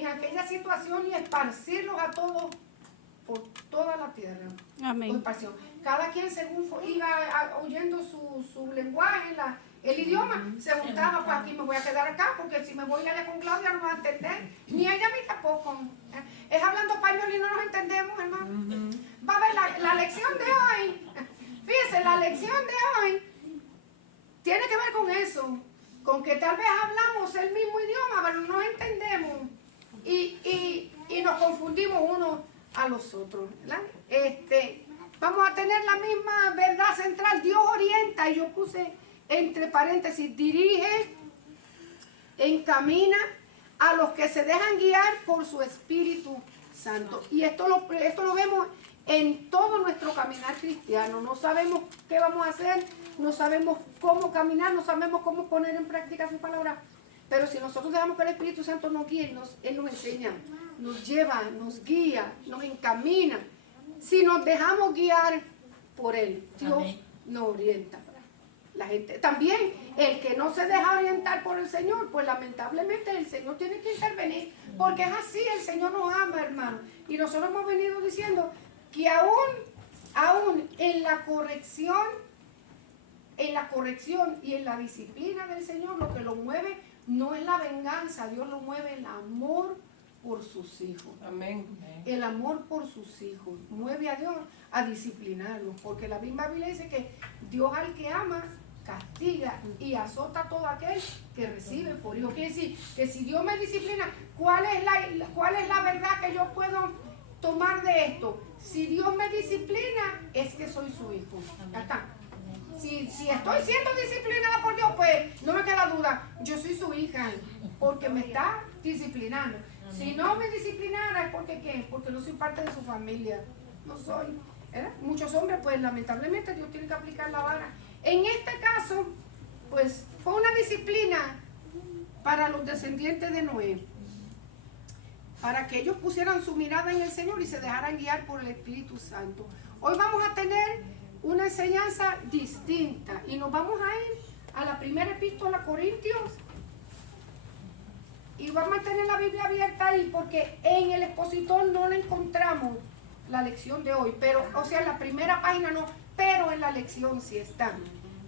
en aquella situación y esparcirlos a todos por toda la tierra. Amén. Cada quien según iba oyendo su lenguaje, el idioma, se juntaba, pues aquí me voy a quedar acá, porque si me voy allá con Claudia no me va a entender, ni ella a mí tampoco. Es hablando español y no nos entendemos, hermano. Va a ver la lección de hoy, fíjese, la lección de hoy tiene que ver con eso, con que tal vez hablamos el mismo idioma, pero no nos entendemos y nos confundimos unos a los otros, ¿verdad? Vamos a tener la misma verdad central. Dios orienta, y yo puse entre paréntesis, dirige, encamina a los que se dejan guiar por su Espíritu Santo. Y esto lo vemos en todo nuestro caminar cristiano. No sabemos qué vamos a hacer, no sabemos cómo caminar, no sabemos cómo poner en práctica su palabra. Pero si nosotros dejamos que el Espíritu Santo nos guíe, Él nos enseña, nos lleva, nos guía, nos encamina. Si nos dejamos guiar por Él, Dios nos orienta. La gente, también el que no se deja orientar por el Señor, pues lamentablemente el Señor tiene que intervenir, porque es así, el Señor nos ama, hermano. Y nosotros hemos venido diciendo que aún en la corrección y en la disciplina del Señor, lo que lo mueve no es la venganza, Dios lo mueve el amor por sus hijos. Amén. El amor por sus hijos mueve a Dios a disciplinarlos, porque la misma Biblia dice que Dios al que ama castiga y azota a todo aquel que recibe por hijo. Quiere decir que si Dios me disciplina, ¿cuál es la verdad que yo puedo tomar de esto? Si Dios me disciplina, es que soy su hijo. Ya está. Si estoy siendo disciplinada por Dios, pues no me queda duda, yo soy su hija, porque me está disciplinando. Si no me disciplinara, ¿es porque qué? Porque no soy parte de su familia. No soy. ¿Verdad? Muchos hombres, pues lamentablemente Dios tiene que aplicar la vara. En este caso, pues fue una disciplina para los descendientes de Noé, para que ellos pusieran su mirada en el Señor y se dejaran guiar por el Espíritu Santo. Hoy vamos a tener una enseñanza distinta y nos vamos a ir a la primera epístola a Corintios y vamos a tener la Biblia abierta ahí, porque en el expositor no la encontramos la lección de hoy, pero, o sea, en la primera página no, pero en la lección sí está.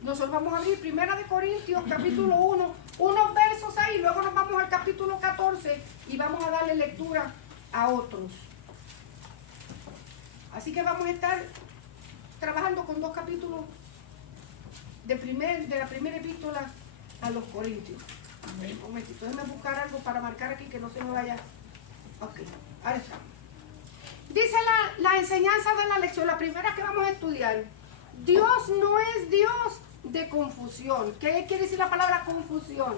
Nosotros vamos a abrir Primera de Corintios, capítulo 1, unos versos ahí, luego nos vamos al capítulo 14 y vamos a darle lectura a otros. Así que vamos a estar trabajando con dos capítulos de la primera epístola a los Corintios. Un momentito, déjenme buscar algo para marcar aquí que no se me vaya. Ok, ahora está. Dice la enseñanza de la lección, la primera que vamos a estudiar. Dios no es Dios de confusión. ¿Qué quiere decir la palabra confusión?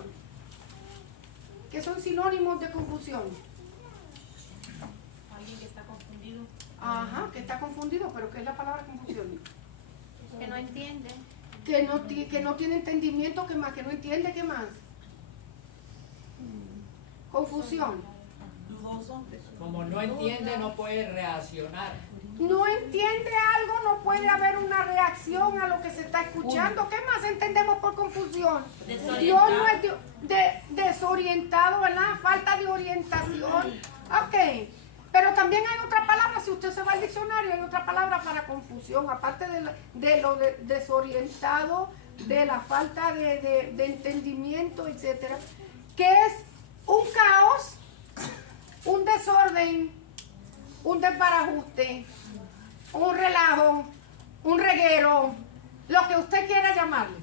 ¿Qué son sinónimos de confusión? Alguien que está confundido. Ajá, que está confundido, pero ¿qué es la palabra confusión? Que no entiende. Que no tiene entendimiento, ¿qué más? Que no entiende, ¿qué más? Confusión. Dudoso. Como no entiende, no puede reaccionar. No entiende algo, no puede haber una reacción a lo que se está escuchando. ¿Qué más entendemos por confusión? Dios no es desorientado, ¿verdad? Falta de orientación. Ok. Pero también hay otra palabra, si usted se va al diccionario, hay otra palabra para confusión, aparte de lo desorientado, de la falta de entendimiento, etcétera, que es un caos, un desorden, un desbarajuste, un relajo, un reguero, lo que usted quiera llamarle.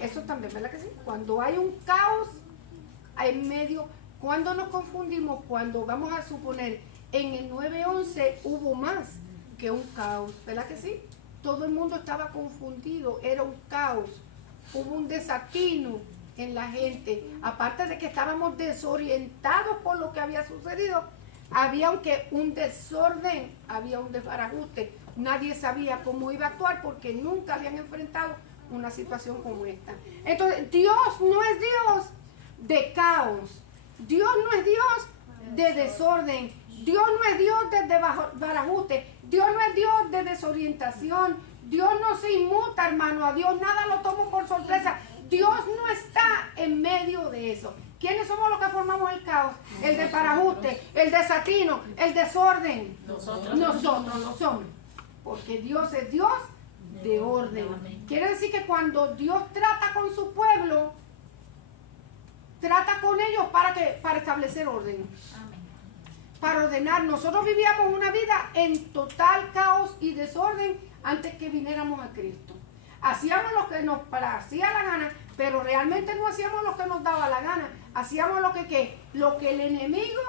Eso también, ¿verdad que sí? Cuando hay un caos en medio, cuando nos confundimos, cuando vamos a suponer en el 9/11 hubo más que un caos, ¿verdad que sí? Todo el mundo estaba confundido, era un caos, hubo un desatino en la gente, aparte de que estábamos desorientados por lo que había sucedido, había aunque un desorden, había un desbarajuste, nadie sabía cómo iba a actuar porque nunca habían enfrentado una situación como esta. Entonces, Dios no es Dios de caos, Dios no es Dios de desorden, Dios no es Dios de desbarajuste, Dios no es Dios de desorientación, Dios no se inmuta, hermano, a Dios nada lo toma por sorpresa, Dios no está en medio de eso. ¿Quiénes somos los que formamos el caos? El desbarajuste, el desatino, el desorden. Nosotros. Nosotros, los hombres. Porque Dios es Dios de orden. Quiere decir que cuando Dios trata con su pueblo, trata con ellos para establecer orden. Amén. Para ordenar. Nosotros vivíamos una vida en total caos y desorden antes que viniéramos a Cristo. Hacíamos lo que nos parecía la gana, pero realmente no hacíamos lo que nos daba la gana. Hacíamos lo que el enemigo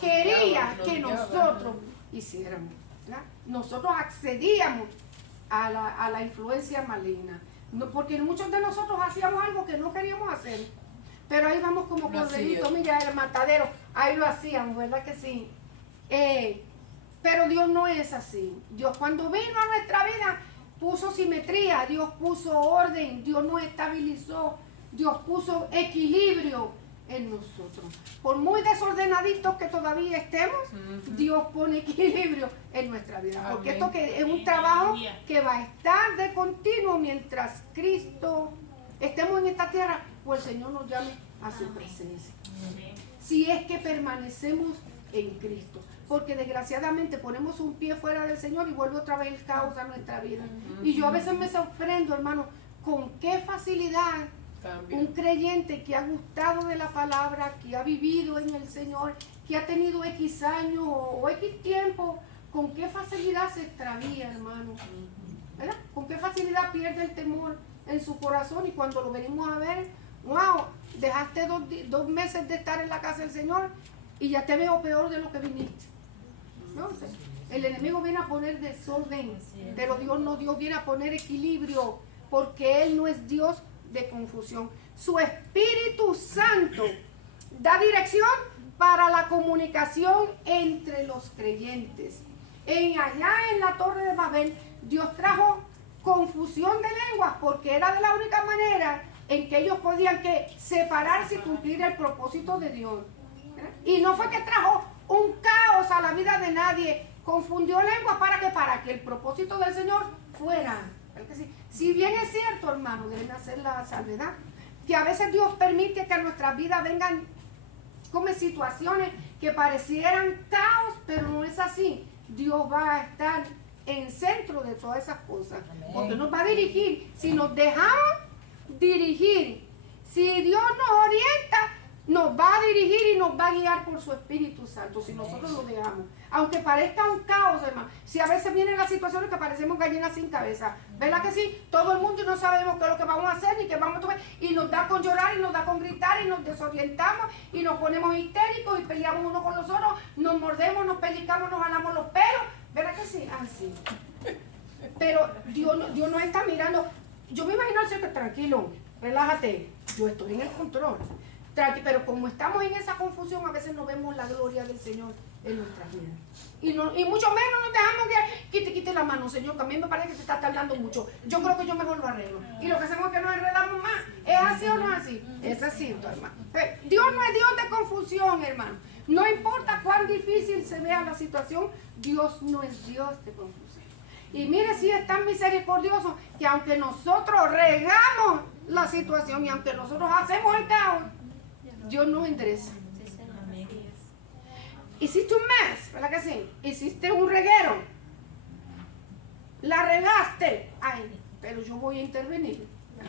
quería que nosotros hiciéramos, ¿verdad? Nosotros accedíamos a la influencia maligna. No, porque muchos de nosotros hacíamos algo que no queríamos hacer. Pero ahí vamos como corderitos, mira, el matadero, ahí lo hacíamos, ¿verdad que sí? Pero Dios no es así. Dios cuando vino a nuestra vida puso simetría, Dios puso orden, Dios nos estabilizó, Dios puso equilibrio en nosotros. Por muy desordenaditos que todavía estemos, Dios pone equilibrio en nuestra vida. Porque esto que es un trabajo que va a estar de continuo mientras Cristo estemos en esta tierra, o el Señor nos llame a su presencia. Si es que permanecemos en Cristo. Porque desgraciadamente ponemos un pie fuera del Señor y vuelve otra vez el caos a nuestra vida. Y yo a veces me sorprendo, hermano, con qué facilidad un creyente que ha gustado de la palabra, que ha vivido en el Señor, que ha tenido X años o X tiempo, con qué facilidad se extravía, hermano. ¿Verdad? Con qué facilidad pierde el temor en su corazón y cuando lo venimos a ver, wow, dejaste 2 meses de estar en la casa del Señor y ya te veo peor de lo que viniste. ¿No? El enemigo viene a poner desorden, pero Dios viene a poner equilibrio, porque Él no es Dios de confusión. Su Espíritu Santo da dirección para la comunicación entre los creyentes. Allá en la Torre de Babel, Dios trajo confusión de lenguas, porque era de la única manera en que ellos podían separarse y cumplir el propósito de Dios. Y no fue que trajo un caos a la vida de nadie, confundió lenguas para que el propósito del Señor fuera. Si bien es cierto, hermano, deben hacer la salvedad, que a veces Dios permite que a nuestras vidas vengan como situaciones que parecieran caos, pero no es así. Dios va a estar en centro de todas esas cosas, porque nos va a dirigir. Si nos dejamos dirigir, si Dios nos orienta, nos va a dirigir y nos va a guiar por su Espíritu Santo, si nosotros lo dejamos. Aunque parezca un caos, hermano. Si a veces vienen las situaciones que parecemos gallinas sin cabeza, ¿verdad que sí? Todo el mundo y no sabemos qué es lo que vamos a hacer ni qué vamos a tomar. Y nos da con llorar y nos da con gritar y nos desorientamos y nos ponemos histéricos y peleamos uno con los otros, nos mordemos, nos pellizcamos, nos jalamos los pelos. ¿Verdad que sí? Así. Pero Dios no está mirando. Yo me imagino al Señor, tranquilo, relájate, yo estoy en el control. Pero como estamos en esa confusión, a veces no vemos la gloria del Señor en nuestras vidas. Y mucho menos nos dejamos que quite la mano, Señor, que a mí me parece que te está tardando mucho. Yo creo que yo mejor lo arreglo. Y lo que hacemos es que nos enredamos más. ¿Es así o no es así? Es así, hermano. Dios no es Dios de confusión, hermano. No importa cuán difícil se vea la situación, Dios no es Dios de confusión. Y mire si es tan misericordioso que aunque nosotros regamos la situación y aunque nosotros hacemos el caos, Dios nos endereza. Hiciste un mes, ¿verdad que sí? Hiciste un reguero. La regaste. Ay, pero yo voy a intervenir.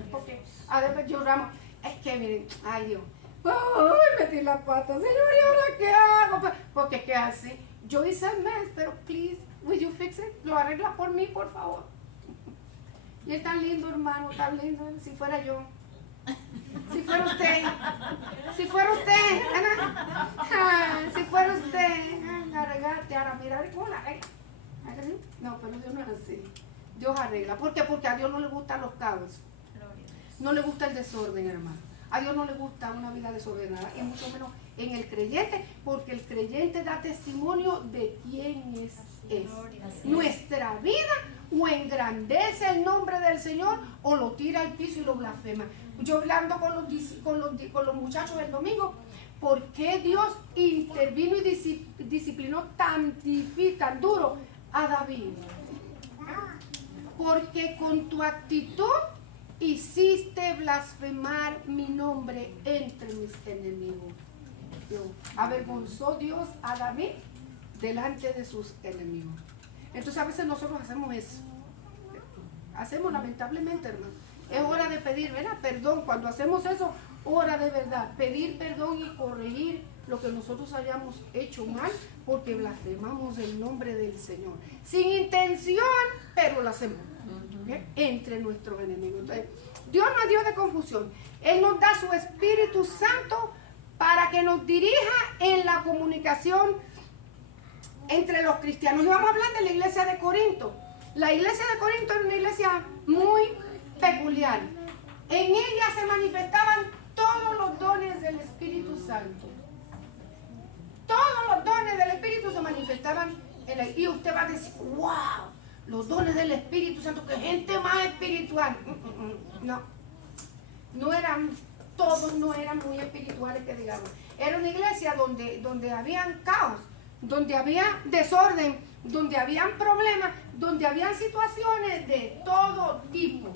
Porque a veces lloramos. Es que miren, ay Dios. Ay, metí la pata, Señor, ¿y ahora qué hago? Porque es que así. Yo hice el mes, pero please, will you fix it? Lo arregla por mí, por favor. Y es tan lindo, hermano, tan lindo. Si fuera yo. Si fuera usted, si fuera usted, si fuera usted, arreglarte, ahora mirar cómo la arregla. No, pero Dios no es así. Dios arregla. ¿Por qué? Porque a Dios no le gustan los caos. No le gusta el desorden, hermano. A Dios no le gusta una vida desordenada, y mucho menos en el creyente, porque el creyente da testimonio de quién es. Nuestra vida o engrandece el nombre del Señor o lo tira al piso y lo blasfema. Yo hablando con los muchachos el domingo, ¿por qué Dios intervino y disciplinó tan difícil, tan duro a David? Porque con tu actitud hiciste blasfemar mi nombre entre mis enemigos. Avergonzó Dios a David delante de sus enemigos. Entonces a veces nosotros hacemos eso. Hacemos lamentablemente, hermano. Es hora de pedir, ¿verdad? Perdón. Cuando hacemos eso, hora de verdad. Pedir perdón y corregir lo que nosotros hayamos hecho mal, porque blasfemamos el nombre del Señor. Sin intención, pero lo hacemos. Entre nuestros enemigos. Entonces, Dios no es Dios de confusión. Él nos da su Espíritu Santo para que nos dirija en la comunicación entre los cristianos. Y vamos a hablar de la iglesia de Corinto. La iglesia de Corinto era una iglesia muy peculiar. En ella se manifestaban todos los dones del Espíritu Santo. Todos los dones del Espíritu se manifestaban en la iglesia. Y usted va a decir, wow, los dones del Espíritu Santo, que gente más espiritual. No, no eran, todos no eran muy espirituales, que digamos. Era una iglesia donde habían caos, donde había desorden, donde habían problemas, donde habían situaciones de todo tipo.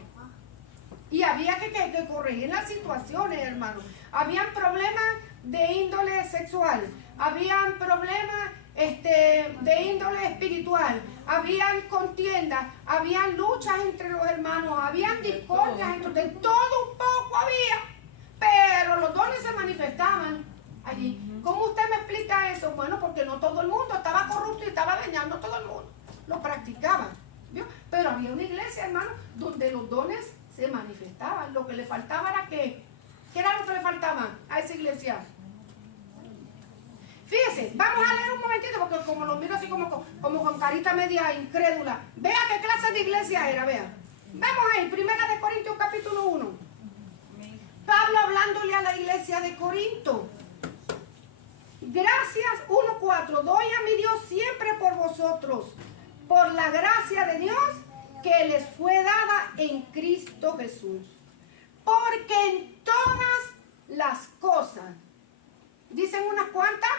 Y había que corregir las situaciones, hermano. Habían problemas de índole sexual, habían problemas de índole espiritual, habían contiendas, habían luchas entre los hermanos, habían discordias, de todo un poco había, pero los dones se manifestaban allí. ¿Cómo usted me explica eso? Bueno, porque no todo el mundo estaba corrupto y estaba dañando a todo el mundo, lo practicaban, ¿vio? Pero había una iglesia, hermano, donde los dones se manifestaban. Lo que le faltaba era ¿qué era lo que le faltaba a esa iglesia? Fíjese, vamos a leer un momentito, porque como lo miro así como con carita media incrédula. Vea qué clase de iglesia era, vea. Vamos ahí, 1 Corintios capítulo 1. Pablo hablándole a la iglesia de Corinto. Gracias, 1:4. Doy a mi Dios siempre por vosotros, por la gracia de Dios que les fue dada en Cristo Jesús. Porque en todas las cosas, ¿dicen unas cuantas?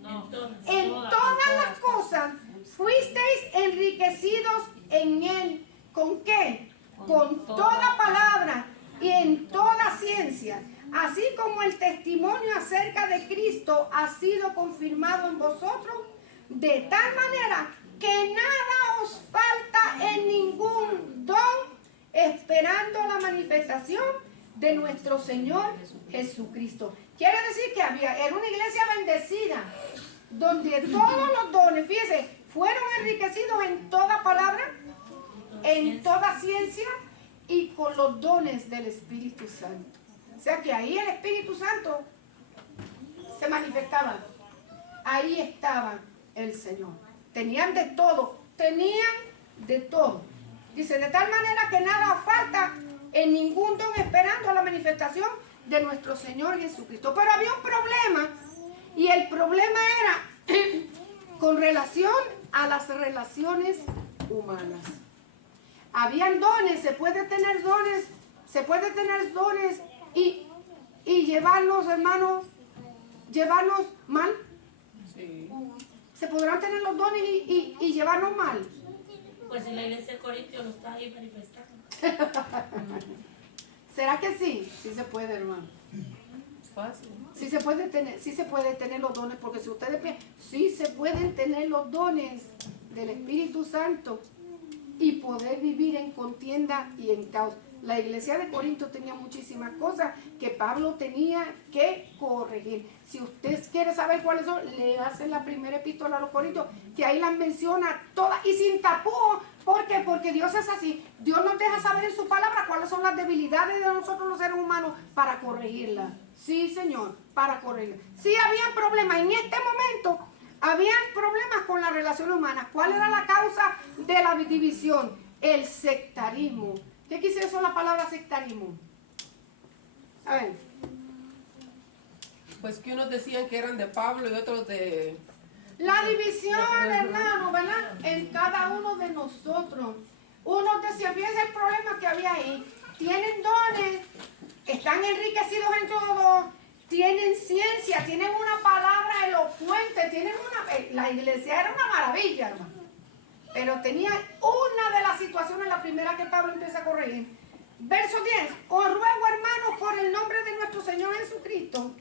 No. En todas las cosas fuisteis enriquecidos en Él. ¿Con qué? Con toda palabra y en toda ciencia. Así como el testimonio acerca de Cristo ha sido confirmado en vosotros, de tal manera que nada os falta en ningún don, esperando la manifestación de nuestro Señor Jesucristo. Quiere decir que era una iglesia bendecida, donde todos los dones, fíjese, fueron enriquecidos en toda palabra, en toda ciencia y con los dones del Espíritu Santo. O sea que ahí el Espíritu Santo se manifestaba. Ahí estaba el Señor. Tenían de todo, Dice, de tal manera que nada os falta en ningún don, esperando la manifestación de nuestro Señor Jesucristo. Pero había un problema, y el problema era con relación a las relaciones humanas. Habían dones, se puede tener dones y llevarlos, hermanos, llevarnos mal. Sí. Se podrán tener los dones y llevarnos mal. Pues en la iglesia de Corintios lo está ahí manifestando. ¿Será que sí? Sí se puede, hermano. Fácil. Sí se puede tener los dones, porque si ustedes piensan, sí se pueden tener los dones del Espíritu Santo y poder vivir en contienda y en caos. La iglesia de Corinto tenía muchísimas cosas que Pablo tenía que corregir. Si usted quiere saber cuáles son, le hace la primera epístola a los Corintios, que ahí las menciona todas y sin tapujos. ¿Por qué? Porque Dios es así. Dios nos deja saber en su palabra cuáles son las debilidades de nosotros los seres humanos para corregirlas. Sí, Señor, para corregirlas. Sí, había problemas. En este momento, habían problemas con las relaciones humanas. ¿Cuál era la causa de la división? El sectarismo. ¿Qué quisiera decir la palabra sectarismo? A ver. Pues que unos decían que eran de Pablo y otros de... La división, hermano, ¿verdad? En cada uno de nosotros. Unos decían, fíjense el problema que había ahí. Tienen dones, están enriquecidos en todo, tienen ciencia, tienen una palabra elocuente, tienen la iglesia era una maravilla, hermano. Pero tenía una de las situaciones, la primera que Pablo empieza a corregir, Verso 10. Os ruego, hermanos, por el nombre de nuestro Señor Jesucristo,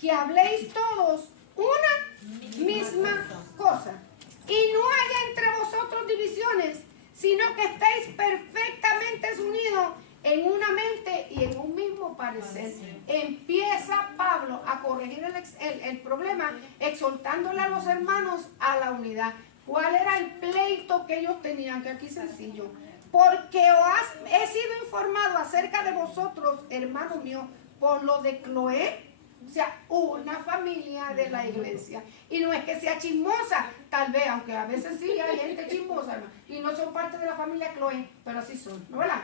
que habléis todos una misma cosa. Y no haya entre vosotros divisiones, sino que estéis perfectamente unidos en una mente y en un mismo parecer. Empieza Pablo a corregir el problema, exhortándole a los hermanos a la unidad. ¿Cuál era el pleito que ellos tenían? Que aquí sencillo. Porque he sido informado acerca de vosotros, hermanos míos, por lo de Cloé, o sea, una familia de la iglesia. Y no es que sea chismosa, tal vez, aunque a veces sí hay gente chismosa, hermano, y no son parte de la familia Cloé, pero así son, ¿no, verdad?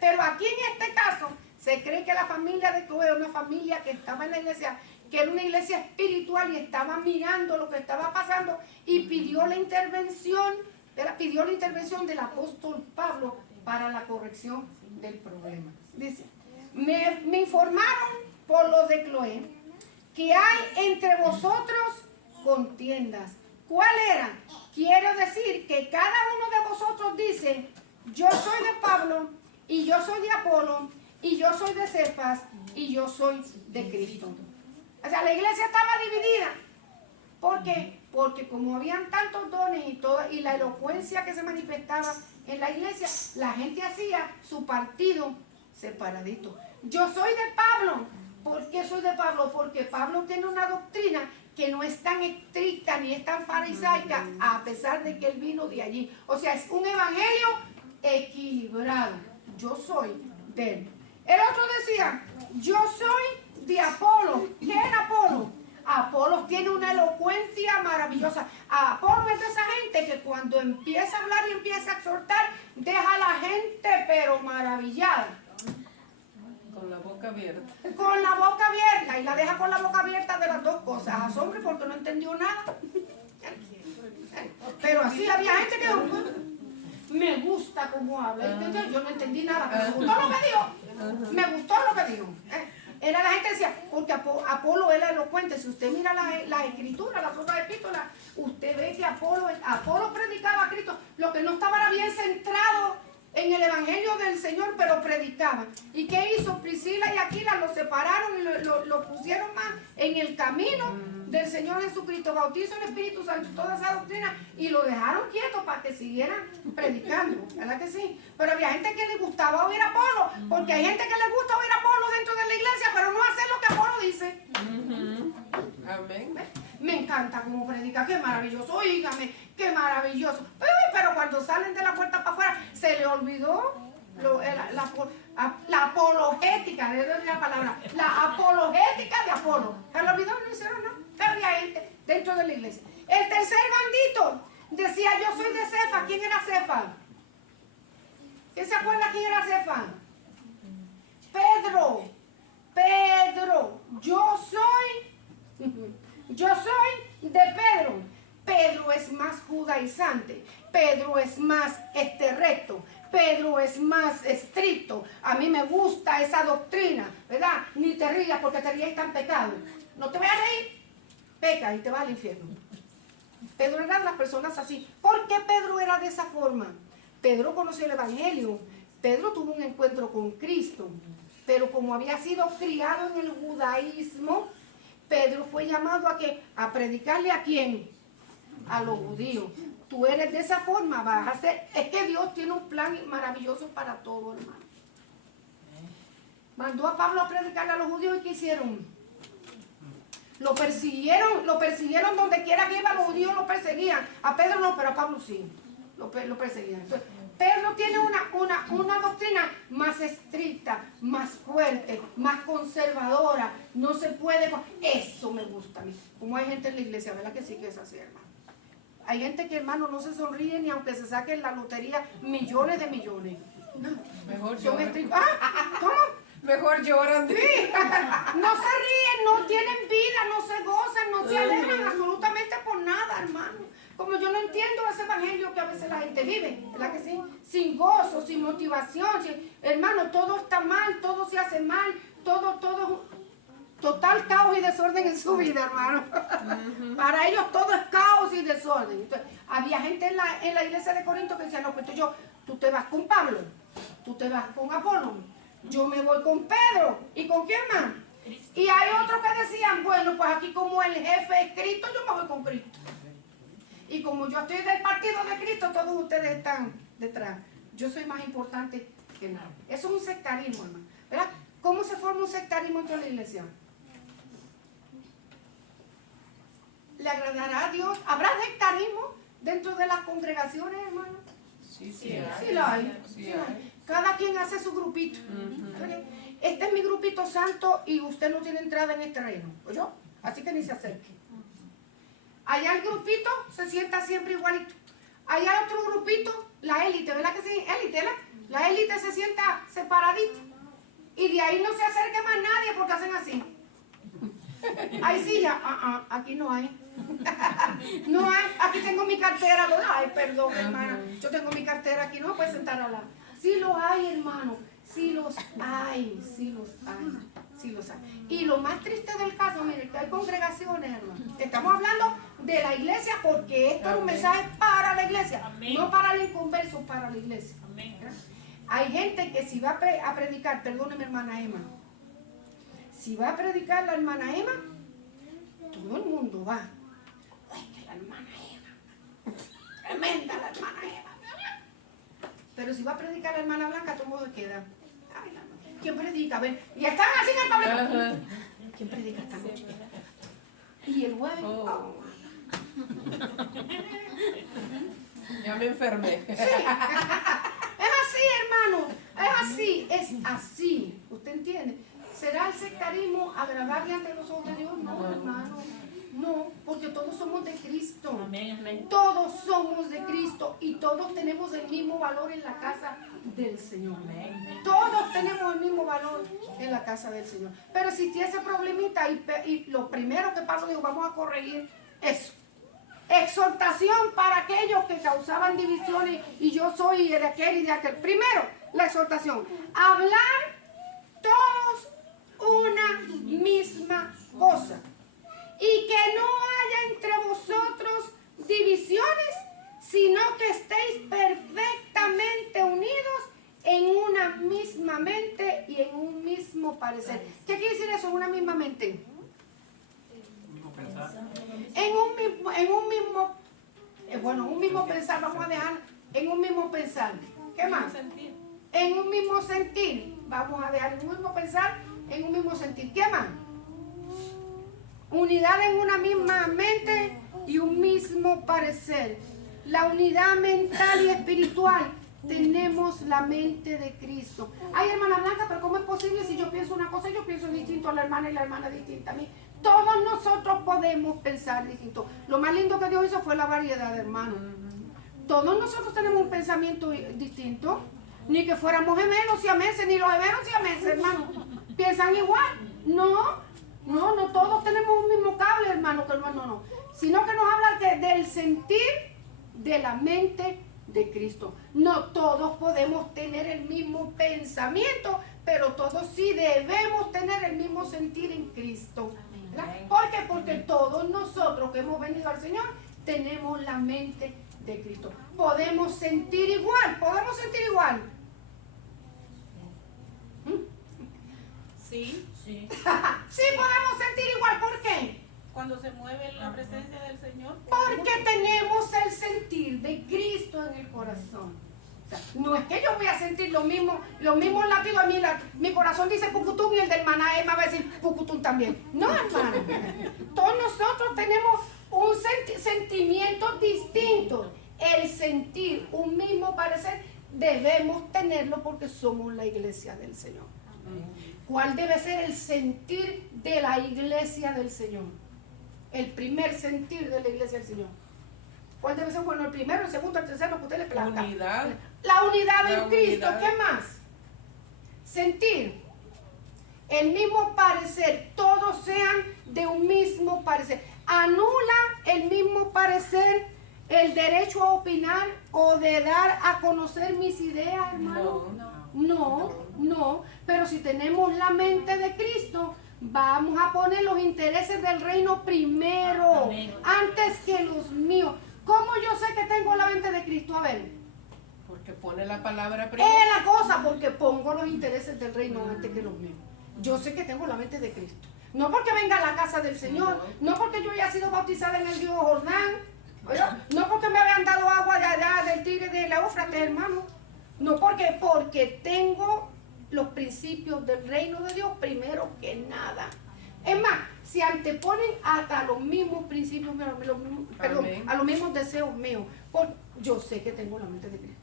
Pero aquí en este caso, se cree que la familia de Cloé era una familia que estaba en la iglesia, que era una iglesia espiritual y estaba mirando lo que estaba pasando y pidió la intervención del apóstol Pablo para la corrección del problema. Dice, me informaron por lo de Cloé que hay entre vosotros contiendas. ¿Cuál era? Quiero decir que cada uno de vosotros dice, yo soy de Pablo, y yo soy de Apolo, y yo soy de Cefas, y yo soy de Cristo. O sea, la iglesia estaba dividida. ¿Por qué? Porque como habían tantos dones y la elocuencia que se manifestaba en la iglesia, la gente hacía su partido separadito. Yo soy de Pablo. ¿Por qué soy de Pablo? Porque Pablo tiene una doctrina que no es tan estricta ni es tan farisaica, a pesar de que él vino de allí. O sea, es un evangelio equilibrado. Yo soy de él. El otro decía, yo soy de Apolo. ¿Qué es Apolo? Apolo tiene una elocuencia maravillosa. Apolo es de esa gente que cuando empieza a hablar y empieza a exhortar, deja a la gente pero maravillada. Con la boca abierta. Con la boca abierta, y la deja con la boca abierta de las dos cosas. Asombro porque no entendió nada. Pero así había gente que me gusta cómo habla. Yo no entendí nada, pero me gustó lo que dijo. Me gustó lo que dijo. Era la gente que decía, porque Apolo era elocuente. Si usted mira la escritura, las otras epístolas, usted ve que Apolo predicaba a Cristo. Lo que no estaba era bien centrado en el evangelio del Señor, pero predicaban. ¿Y qué hizo? Priscila y Aquila lo separaron y lo pusieron más en el camino del Señor Jesucristo, bautizo en el Espíritu Santo, toda esa doctrina, y lo dejaron quieto para que siguieran predicando, ¿verdad que sí? Pero había gente que le gustaba oír a Apolo, porque hay gente que le gusta oír a Apolo dentro de la iglesia, pero no hacer lo que Apolo dice. Amén. Me encanta cómo predica, qué maravilloso, oígame, qué maravilloso. Pero cuando salen de la puerta para afuera, se le olvidó la apologética, es la palabra, la apologética de Apolo. Se le olvidó, no hicieron nada. Había gente dentro de la iglesia. El tercer bandito decía, yo soy de Cefas. ¿Quién era Cefas? ¿Quién se acuerda quién era Cefas? Pedro. Yo soy de Pedro. Pedro es más judaizante. Pedro es más recto. Pedro es más estricto. A mí me gusta esa doctrina, ¿verdad? Ni te rías porque te rías y está en pecado. No te vayas a reír. Peca y te vas al infierno. Pedro era de las personas así. ¿Por qué Pedro era de esa forma? Pedro conoció el evangelio. Pedro tuvo un encuentro con Cristo. Pero como había sido criado en el judaísmo, Pedro fue llamado a ¿qué? A predicarle ¿a quién? A los judíos. Tú eres de esa forma, vas a hacer. Es que Dios tiene un plan maravilloso para todo, hermano. Mandó a Pablo a predicarle a los judíos y ¿qué hicieron? Lo persiguieron donde quiera que iba, los judíos lo perseguían. A Pedro no, pero a Pablo sí. Lo perseguían. Entonces, Pedro tiene una doctrina más estricta, más fuerte, más conservadora. No se puede. Eso me gusta a mí. Como hay gente en la iglesia, ¿verdad que sí que es así, hermano? Hay gente que, hermano, no se sonríe ni aunque se saque en la lotería millones de millones. No. Mejor Son lloran. estrictos. ¿Cómo? Mejor lloran. Sí. No se ríen, no tienen vida, no se gozan, no se alegran absolutamente por nada, hermano. Como yo no entiendo ese evangelio que a veces la gente vive, ¿verdad que sí? Sin gozo, sin motivación, hermano, todo está mal, todo se hace mal, todo, total caos y desorden en su vida, hermano. Para ellos todo es caos y desorden. Entonces, había gente en la iglesia de Corinto que decía, no, pues tú te vas con Pablo, tú te vas con Apolo, Yo me voy con Pedro. ¿Y con quién más? Y hay otros que decían, bueno, pues aquí como el jefe es Cristo, yo me voy con Cristo. Y como yo estoy del partido de Cristo, todos ustedes están detrás. Yo soy más importante que nada. Eso es un sectarismo, hermano. ¿Verdad? ¿Cómo se forma un sectarismo dentro de la iglesia? ¿Le agradará a Dios? ¿Habrá sectarismo dentro de las congregaciones, hermano? Sí, Sí lo hay. Sí Sí lo hay. hay. Cada quien hace su grupito. ¿Okay? Este es mi grupito santo y usted no tiene entrada en este reino. ¿Oyó? Así que ni se acerque. Allá el grupito se sienta siempre igualito. Allá otro grupito, la élite, ¿verdad que sí? Élite, ¿verdad? La élite se sienta separadita. Y de ahí no se acerque más nadie porque hacen así. Ahí sí ya, aquí no hay. No hay, aquí tengo mi cartera. Ay, perdón, hermana. Yo tengo mi cartera aquí, no me puede sentar al lado. Sí lo hay, hermano. Sí los hay, sí los hay, sí los hay. Y lo más triste del caso, mire, que hay congregaciones, hermano. Estamos hablando de la iglesia porque esto es un mensaje para la iglesia, Amén. no para el inconverso, para la iglesia. Amén. Hay gente que si va a predicar, perdóneme hermana Emma, si va a predicar la hermana Emma, todo el mundo va. Ay, que la hermana Emma, tremenda la hermana Emma. Pero si va a predicar la hermana Blanca, todo el mundo queda. Ay, la hermana. ¿Quién predica? A ver, y están así en el tablero. ¿Quién predica esta noche? Y el jueves. Oh. Ya me enfermé. Sí. Es así, hermano. Es así. ¿Usted entiende? ¿Será el sectarismo agradable ante los ojos de Dios? No, hermano. No, porque todos somos de Cristo. Amén, amén. Todos somos de Cristo y todos tenemos el mismo valor en la casa del Señor. Todos tenemos el mismo valor en la casa del Señor. Pero si tiene ese problemita y lo primero que Pablo dijo, vamos a corregir eso. Exhortación para aquellos que causaban divisiones y yo soy de aquel y de aquel. Primero, la exhortación. Hablar todos una misma cosa. Y que no haya entre vosotros divisiones, sino que estéis perfectamente unidos en una misma mente y en un mismo parecer. ¿Qué quiere decir eso? Una misma mente. Un mismo pensar, vamos a dejar en un mismo pensar. ¿Qué más? En un mismo sentir. Vamos a dejar en un mismo pensar, en un mismo sentir. ¿Qué más? Unidad en una misma mente y un mismo parecer. La unidad mental y espiritual. Tenemos la mente de Cristo. Ay, hermana Blanca, pero ¿cómo es posible si yo pienso una cosa y yo pienso distinto a la hermana y la hermana distinta a mí? Todos nosotros podemos pensar distinto. Lo más lindo que Dios hizo fue la variedad, hermano. Todos nosotros tenemos un pensamiento distinto. Ni que fuéramos gemelos siameses, ni los gemelos siameses, hermano. ¿Piensan igual? No, todos tenemos un mismo cable, hermano, que no. Sino que nos habla del sentir de la mente de Cristo. No todos podemos tener el mismo pensamiento, pero todos sí debemos tener el mismo sentir en Cristo. ¿Por qué? Porque todos nosotros que hemos venido al Señor tenemos la mente de Cristo. Podemos sentir igual. Sí, Sí. Sí, podemos sentir igual. ¿Por qué? cuando se mueve la presencia del Señor. Porque tenemos el sentir de Cristo en el corazón. O sea, no es que yo voy a sentir los mismos latidos. Mi corazón dice Pucutún y el del hermana Emma va a decir Pucutún también. No, hermano. Todos nosotros tenemos un sentimiento distinto. El sentir, un mismo parecer, debemos tenerlo porque somos la iglesia del Señor. ¿Cuál debe ser el sentir de la iglesia del Señor? El primer sentir de la iglesia del Señor. ¿Cuál debe ser? Bueno, el primero, el segundo, el tercero, que usted le plazca. Unidad. La unidad La en Cristo. unidad. ¿Qué más? Sentir. El mismo parecer. Todos sean de un mismo parecer. Anula el mismo parecer el derecho a opinar o de dar a conocer mis ideas, hermano. No, pero si tenemos la mente de Cristo, vamos a poner los intereses del reino primero, antes que los míos. ¿Cómo yo sé que tengo la mente de Cristo? A ver. Porque Porque pone la palabra Es primero. la cosa, porque pongo los intereses del reino antes que los míos. Yo sé que tengo la mente de Cristo. No porque venga a la casa del Señor, no porque yo haya sido bautizada en el río Jordán, ¿oye? No porque me habían dado agua de allá del tigre de la Éufrates, hermano. No porque tengo los principios del reino de Dios primero que nada. Es más, se anteponen hasta los mismos principios, perdón, a los mismos deseos míos. Yo sé que tengo la mente de Cristo.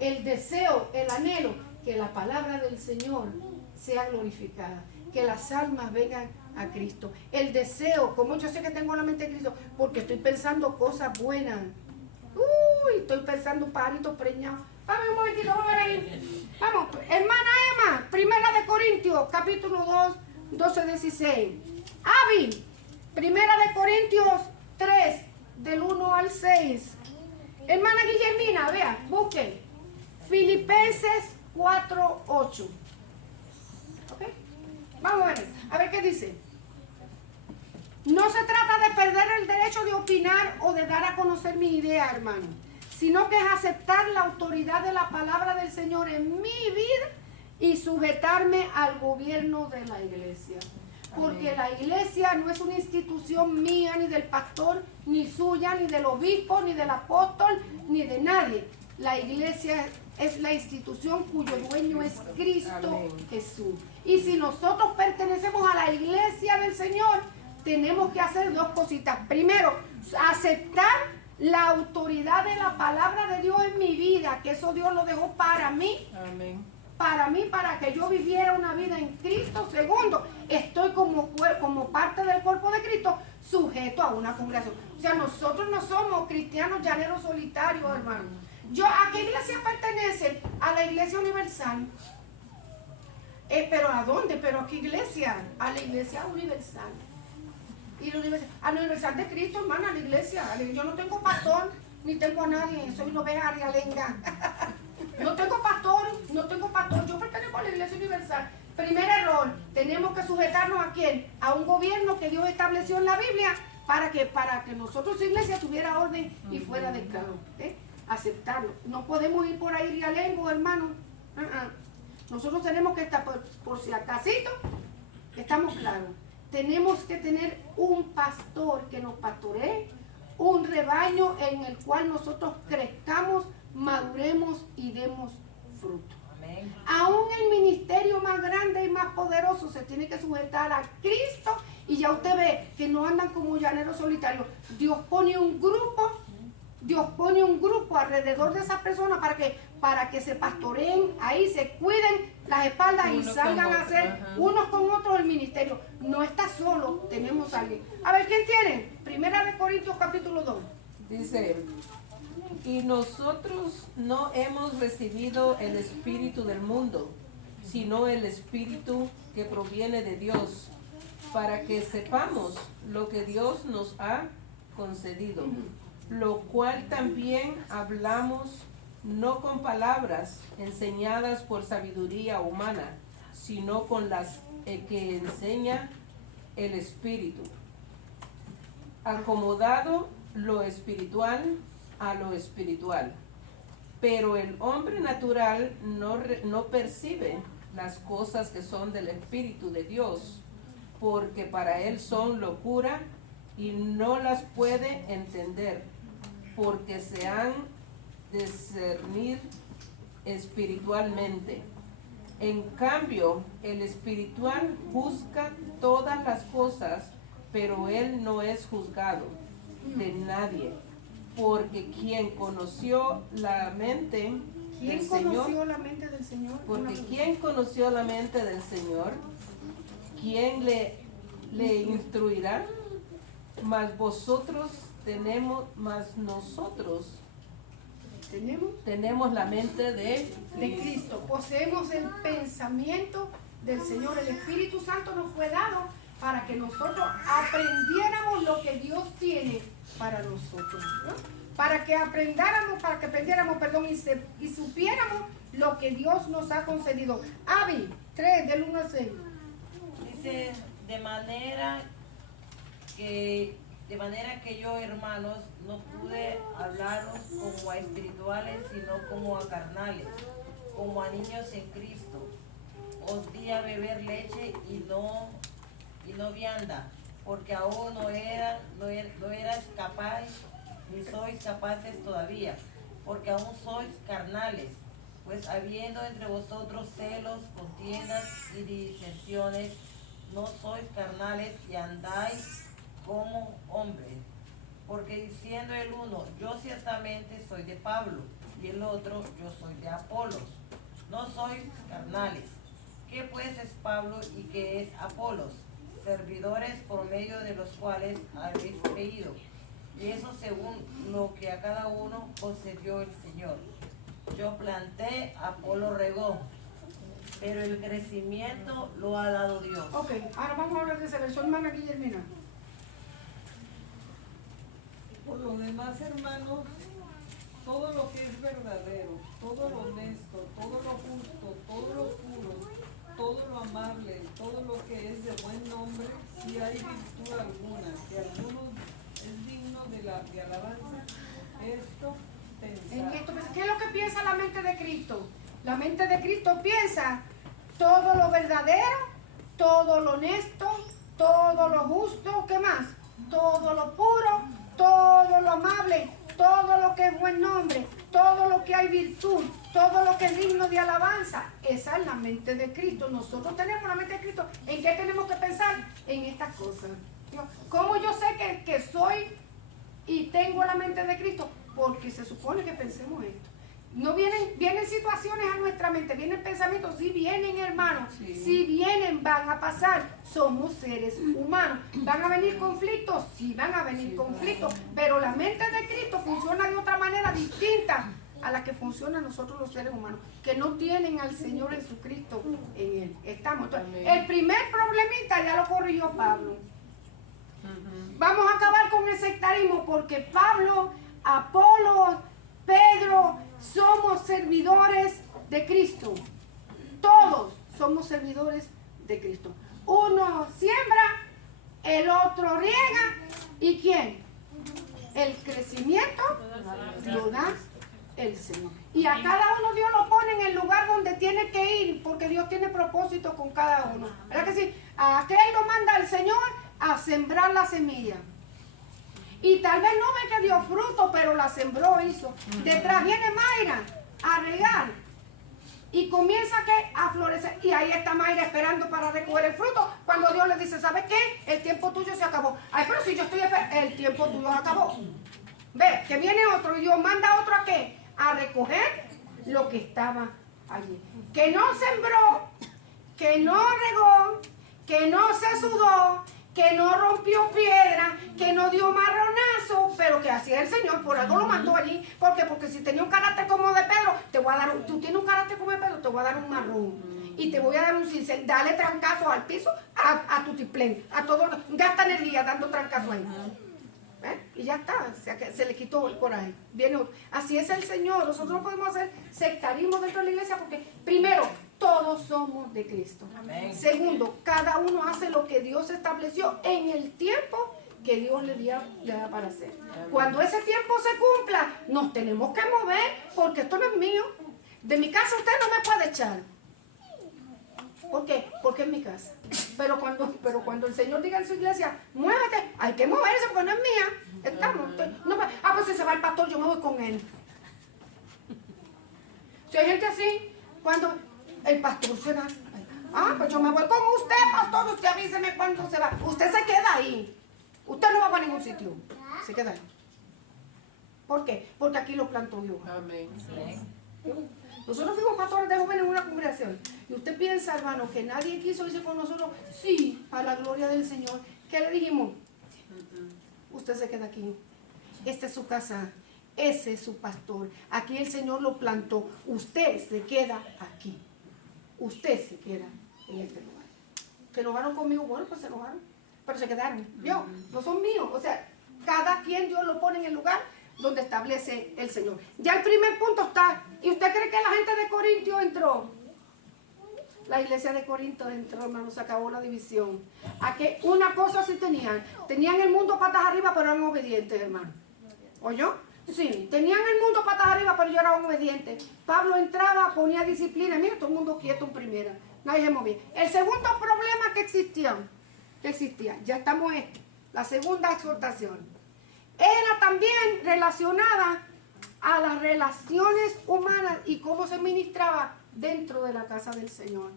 El deseo, el anhelo, que la palabra del Señor sea glorificada, que las almas vengan a Cristo. El deseo, como yo sé que tengo la mente de Cristo, porque estoy pensando cosas buenas. Uy, estoy pensando pajaritos preñados. Vamos un momentito, vamos a ver ahí. Vamos, hermana Emma, 1 de Corintios, capítulo 2, 12-16. Abby, 1 de Corintios 3, del 1 al 6. Hermana Guillermina, vea, busquen. Filipenses 4, 8. ¿Ok? Vamos a ver qué dice. No se trata de perder el derecho de opinar o de dar a conocer mi idea, hermano, sino que es aceptar la autoridad de la palabra del Señor en mi vida y sujetarme al gobierno de la iglesia. Porque la iglesia no es una institución mía, ni del pastor, ni suya, ni del obispo, ni del apóstol, ni de nadie. La iglesia es la institución cuyo dueño es Cristo Jesús. Y si nosotros pertenecemos a la iglesia del Señor, tenemos que hacer dos cositas. Primero, aceptar la autoridad de la palabra de Dios en mi vida, que eso Dios lo dejó para mí. Amén. Para que yo viviera una vida en Cristo. Segundo, estoy como parte del cuerpo de Cristo, sujeto a una congregación. O sea, nosotros no somos cristianos llaneros solitarios, hermano. ¿A qué iglesia pertenece? A la iglesia universal. ¿Pero a dónde? ¿Pero a qué iglesia? A la iglesia universal. Y a la universal de Cristo, hermano, a la iglesia. Yo no tengo pastor, ni tengo a nadie. Soy una oveja rialenga. No tengo pastor, yo pertenezco a la iglesia universal. Primer error, tenemos que sujetarnos ¿a quién? A un gobierno que Dios estableció en la Biblia para que nosotros, iglesia, tuviera orden y fuera de caos. Aceptarlo. No podemos ir por ahí rialengo, hermano. Nosotros tenemos que estar, por si acasito, estamos claros. Tenemos que tener un pastor que nos pastoree, un rebaño en el cual nosotros crezcamos, maduremos y demos fruto. Amén. Aún el ministerio más grande y más poderoso se tiene que sujetar a Cristo, y ya usted ve que no andan como llaneros solitarios. Dios pone un grupo alrededor de esas personas para que se pastoreen ahí, se cuiden las espaldas y salgan a hacer unos con otros el ministerio. No está solo, tenemos a alguien. A ver, ¿quién tiene? 1 de Corintios capítulo 2. Dice, y nosotros no hemos recibido el espíritu del mundo, sino el espíritu que proviene de Dios, para que sepamos lo que Dios nos ha concedido, lo cual también hablamos no con palabras enseñadas por sabiduría humana, sino con las que enseña el Espíritu, acomodado lo espiritual a lo espiritual. Pero el hombre natural no percibe las cosas que son del Espíritu de Dios, porque para él son locura y no las puede entender, porque se han de discernir espiritualmente. En cambio, el espiritual juzga todas las cosas, pero él no es juzgado de nadie, porque quien conoció la mente del Señor, porque quien conoció la mente del Señor, ¿quién le instruirá? Mas nosotros tenemos la mente de Cristo. Poseemos el pensamiento del Señor. El Espíritu Santo nos fue dado para que nosotros aprendiéramos lo que Dios tiene para nosotros, ¿no? Para que aprendiéramos, y supiéramos lo que Dios nos ha concedido. Abby, 3, del 1 al 6. Dice, de manera que De manera que yo, hermanos, no pude hablaros como a espirituales, sino como a carnales, como a niños en Cristo. Os di a beber leche y no vianda, porque aún no eras capaz, ni sois capaces todavía, porque aún sois carnales. Pues habiendo entre vosotros celos, contiendas y disensiones, no sois carnales y andáis como hombres. Porque diciendo el uno, yo ciertamente soy de Pablo, y el otro, yo soy de Apolos, no sois carnales. ¿Qué pues es Pablo y qué es Apolos? Servidores por medio de los cuales habéis creído, y eso según lo que a cada uno concedió el Señor. Yo planté, Apolo regó, pero el crecimiento lo ha dado Dios. Ok, ahora vamos a hablar de ese verso, hermana Guillermina. Por lo demás, hermanos, todo lo que es verdadero, todo lo honesto, todo lo justo, todo lo puro, todo lo amable, todo lo que es de buen nombre, si hay virtud alguna, si alguno es digno de alabanza, esto pensad. ¿Qué es lo que piensa la mente de Cristo? La mente de Cristo piensa todo lo verdadero, todo lo honesto, todo lo justo, ¿qué más? Todo lo puro, todo lo amable, todo lo que es buen nombre, todo lo que hay virtud, todo lo que es digno de alabanza. Esa es la mente de Cristo. Nosotros tenemos la mente de Cristo. ¿En qué tenemos que pensar? En estas cosas. ¿Cómo yo sé que soy y tengo la mente de Cristo? Porque se supone que pensemos esto. No vienen situaciones a nuestra mente, vienen pensamientos, sí vienen, hermanos, sí vienen, van a pasar, somos seres humanos. ¿Van a venir conflictos? Sí van a venir conflictos, pero la mente de Cristo funciona de otra manera distinta a la que funciona nosotros los seres humanos, que no tienen al Señor Jesucristo en él. Entonces, el primer problemita ya lo corrigió Pablo. Vamos a acabar con el sectarismo porque Pablo, Apolo, Pedro, somos servidores de Cristo. Todos somos servidores de Cristo. Uno siembra, el otro riega. ¿Y quién? El crecimiento lo da el Señor. Y a cada uno Dios lo pone en el lugar donde tiene que ir, porque Dios tiene propósito con cada uno. ¿Verdad que sí? A aquel lo manda el Señor a sembrar la semilla. Y tal vez no ve que dio fruto, pero la sembró, hizo. Detrás viene Mayra a regar. Y comienza a florecer. Y ahí está Mayra esperando para recoger el fruto. Cuando Dios le dice, ¿sabes qué? El tiempo tuyo se acabó. Ay, pero si yo estoy esperando, el tiempo tuyo se acabó. Ve, que viene otro y Dios manda a otro a qué? A recoger lo que estaba allí. Que no sembró, que no regó, que no se sudó, que no rompió piedra, que no dio marronazo, pero que así es el Señor, por algo lo mandó allí. ¿Por qué? Porque si tenía un carácter como de Pedro, te voy a dar tú tienes un carácter como de Pedro, te voy a dar un marrón. Y te voy a dar un cincel, dale trancazos al piso, a tu tiplén, a todo, gasta energía dando trancazos ahí. Y ya está, se le quitó el coraje. Viene otro. Así es el Señor. Nosotros no podemos hacer sectarismo dentro de la iglesia porque, primero, todos somos de Cristo. Amén. Segundo, cada uno hace lo que Dios estableció en el tiempo que Dios le da para hacer. Amén. Cuando ese tiempo se cumpla, nos tenemos que mover porque esto no es mío. De mi casa usted no me puede echar. ¿Por qué? Porque es mi casa. Pero cuando el Señor diga en su iglesia, muévete, hay que moverse porque no es mía. Estamos. No, pues si se va el pastor, yo me voy con él. Si hay gente así, cuando el pastor se va, pues yo me voy con usted, pastor, usted avíseme cuando se va. Usted se queda ahí. Usted no va para ningún sitio. Se queda ahí. ¿Por qué? Porque aquí lo plantó Dios. Amén. Nosotros fuimos pastores de jóvenes en una congregación. Y usted piensa, hermano, que nadie quiso irse con nosotros. Sí, para la gloria del Señor. ¿Qué le dijimos? Usted se queda aquí. Esta es su casa. Ese es su pastor. Aquí el Señor lo plantó. Usted se queda aquí. Usted se queda en este lugar. ¿Se enojaron conmigo? Bueno, pues se enojaron. Pero se quedaron. ¿Vio? No son míos. O sea, cada quien Dios lo pone en el lugar donde establece el Señor. Ya el primer punto está. ¿Y usted cree que la gente de Corintio entró? la iglesia de Corinto entró, hermanos, se acabó la división. A que una cosa sí tenían el mundo patas arriba, pero eran obedientes, hermano. ¿Oyó? Sí, tenían el mundo patas arriba, pero yo era obediente. Pablo entraba, ponía disciplina, mira, todo el mundo quieto en primera, nadie se movía. El segundo problema que existía, ya estamos en la segunda exhortación, era también relacionada a las relaciones humanas y cómo se ministraba dentro de la casa del Señor.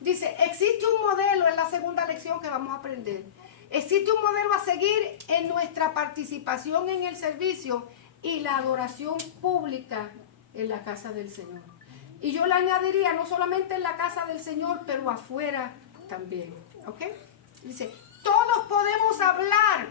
Dice, existe un modelo en la segunda lección que vamos a aprender. Existe un modelo a seguir en nuestra participación en el servicio y la adoración pública en la casa del Señor. Y yo le añadiría, no solamente en la casa del Señor, pero afuera también. ¿Ok? Dice, todos podemos hablar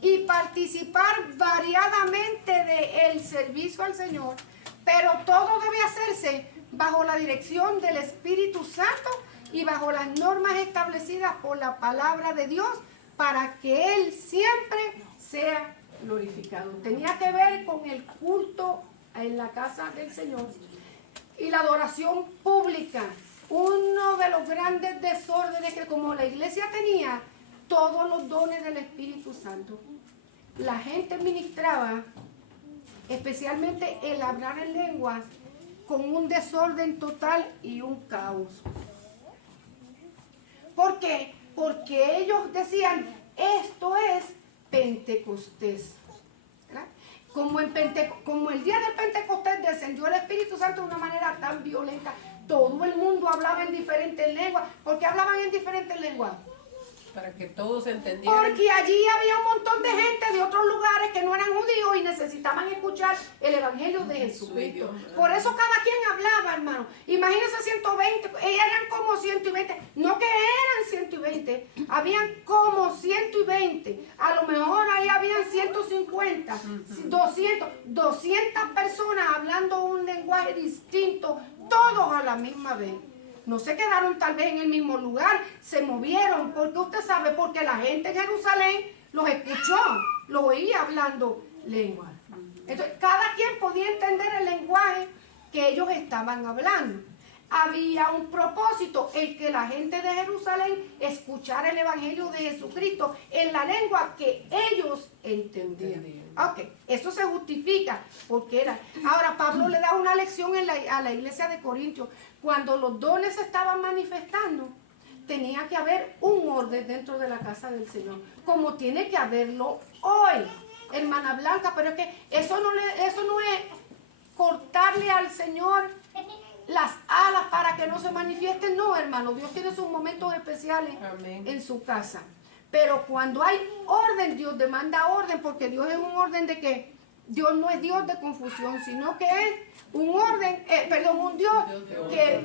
y participar variadamente del servicio al Señor, pero todo debe hacerse bajo la dirección del Espíritu Santo y bajo las normas establecidas por la palabra de Dios para que Él siempre sea glorificado. Tenía que ver con el culto en la casa del Señor y la adoración pública. Uno de los grandes desórdenes que como la iglesia tenía todos los dones del Espíritu Santo, la gente ministraba, especialmente el hablar en lenguas, con un desorden total y un caos. ¿Por qué? Porque ellos decían, esto es Pentecostés. ¿Verdad? Como el día del Pentecostés descendió el Espíritu Santo de una manera tan violenta, todo el mundo hablaba en diferentes lenguas. ¿Por qué hablaban en diferentes lenguas? Para que todos entendieran. Porque allí había un montón de gente de otros lugares que no eran judíos y necesitaban escuchar el Evangelio de Jesucristo. Por eso cada quien hablaba, hermano. Imagínense 120, eran como 120. No que eran 120, habían como 120. A lo mejor ahí habían 150, 200 personas hablando un lenguaje distinto, todos a la misma vez. No se quedaron tal vez en el mismo lugar, se movieron, porque usted sabe, porque la gente en Jerusalén los escuchó, los oía hablando lengua. Entonces, cada quien podía entender el lenguaje que ellos estaban hablando. Había un propósito, el que la gente de Jerusalén escuchara el Evangelio de Jesucristo en la lengua que ellos entendían. Ok, eso se justifica porque era. Ahora Pablo le da una lección a la iglesia de Corintios. Cuando los dones se estaban manifestando, tenía que haber un orden dentro de la casa del Señor, como tiene que haberlo hoy, hermana Blanca. Pero es que eso no es cortarle al Señor las alas para que no se manifiesten. No, hermano, Dios tiene sus momentos especiales. Amén. En su casa. Pero cuando hay orden, Dios demanda orden, porque Dios es un orden de que Dios no es Dios de confusión, sino que es un orden, un Dios que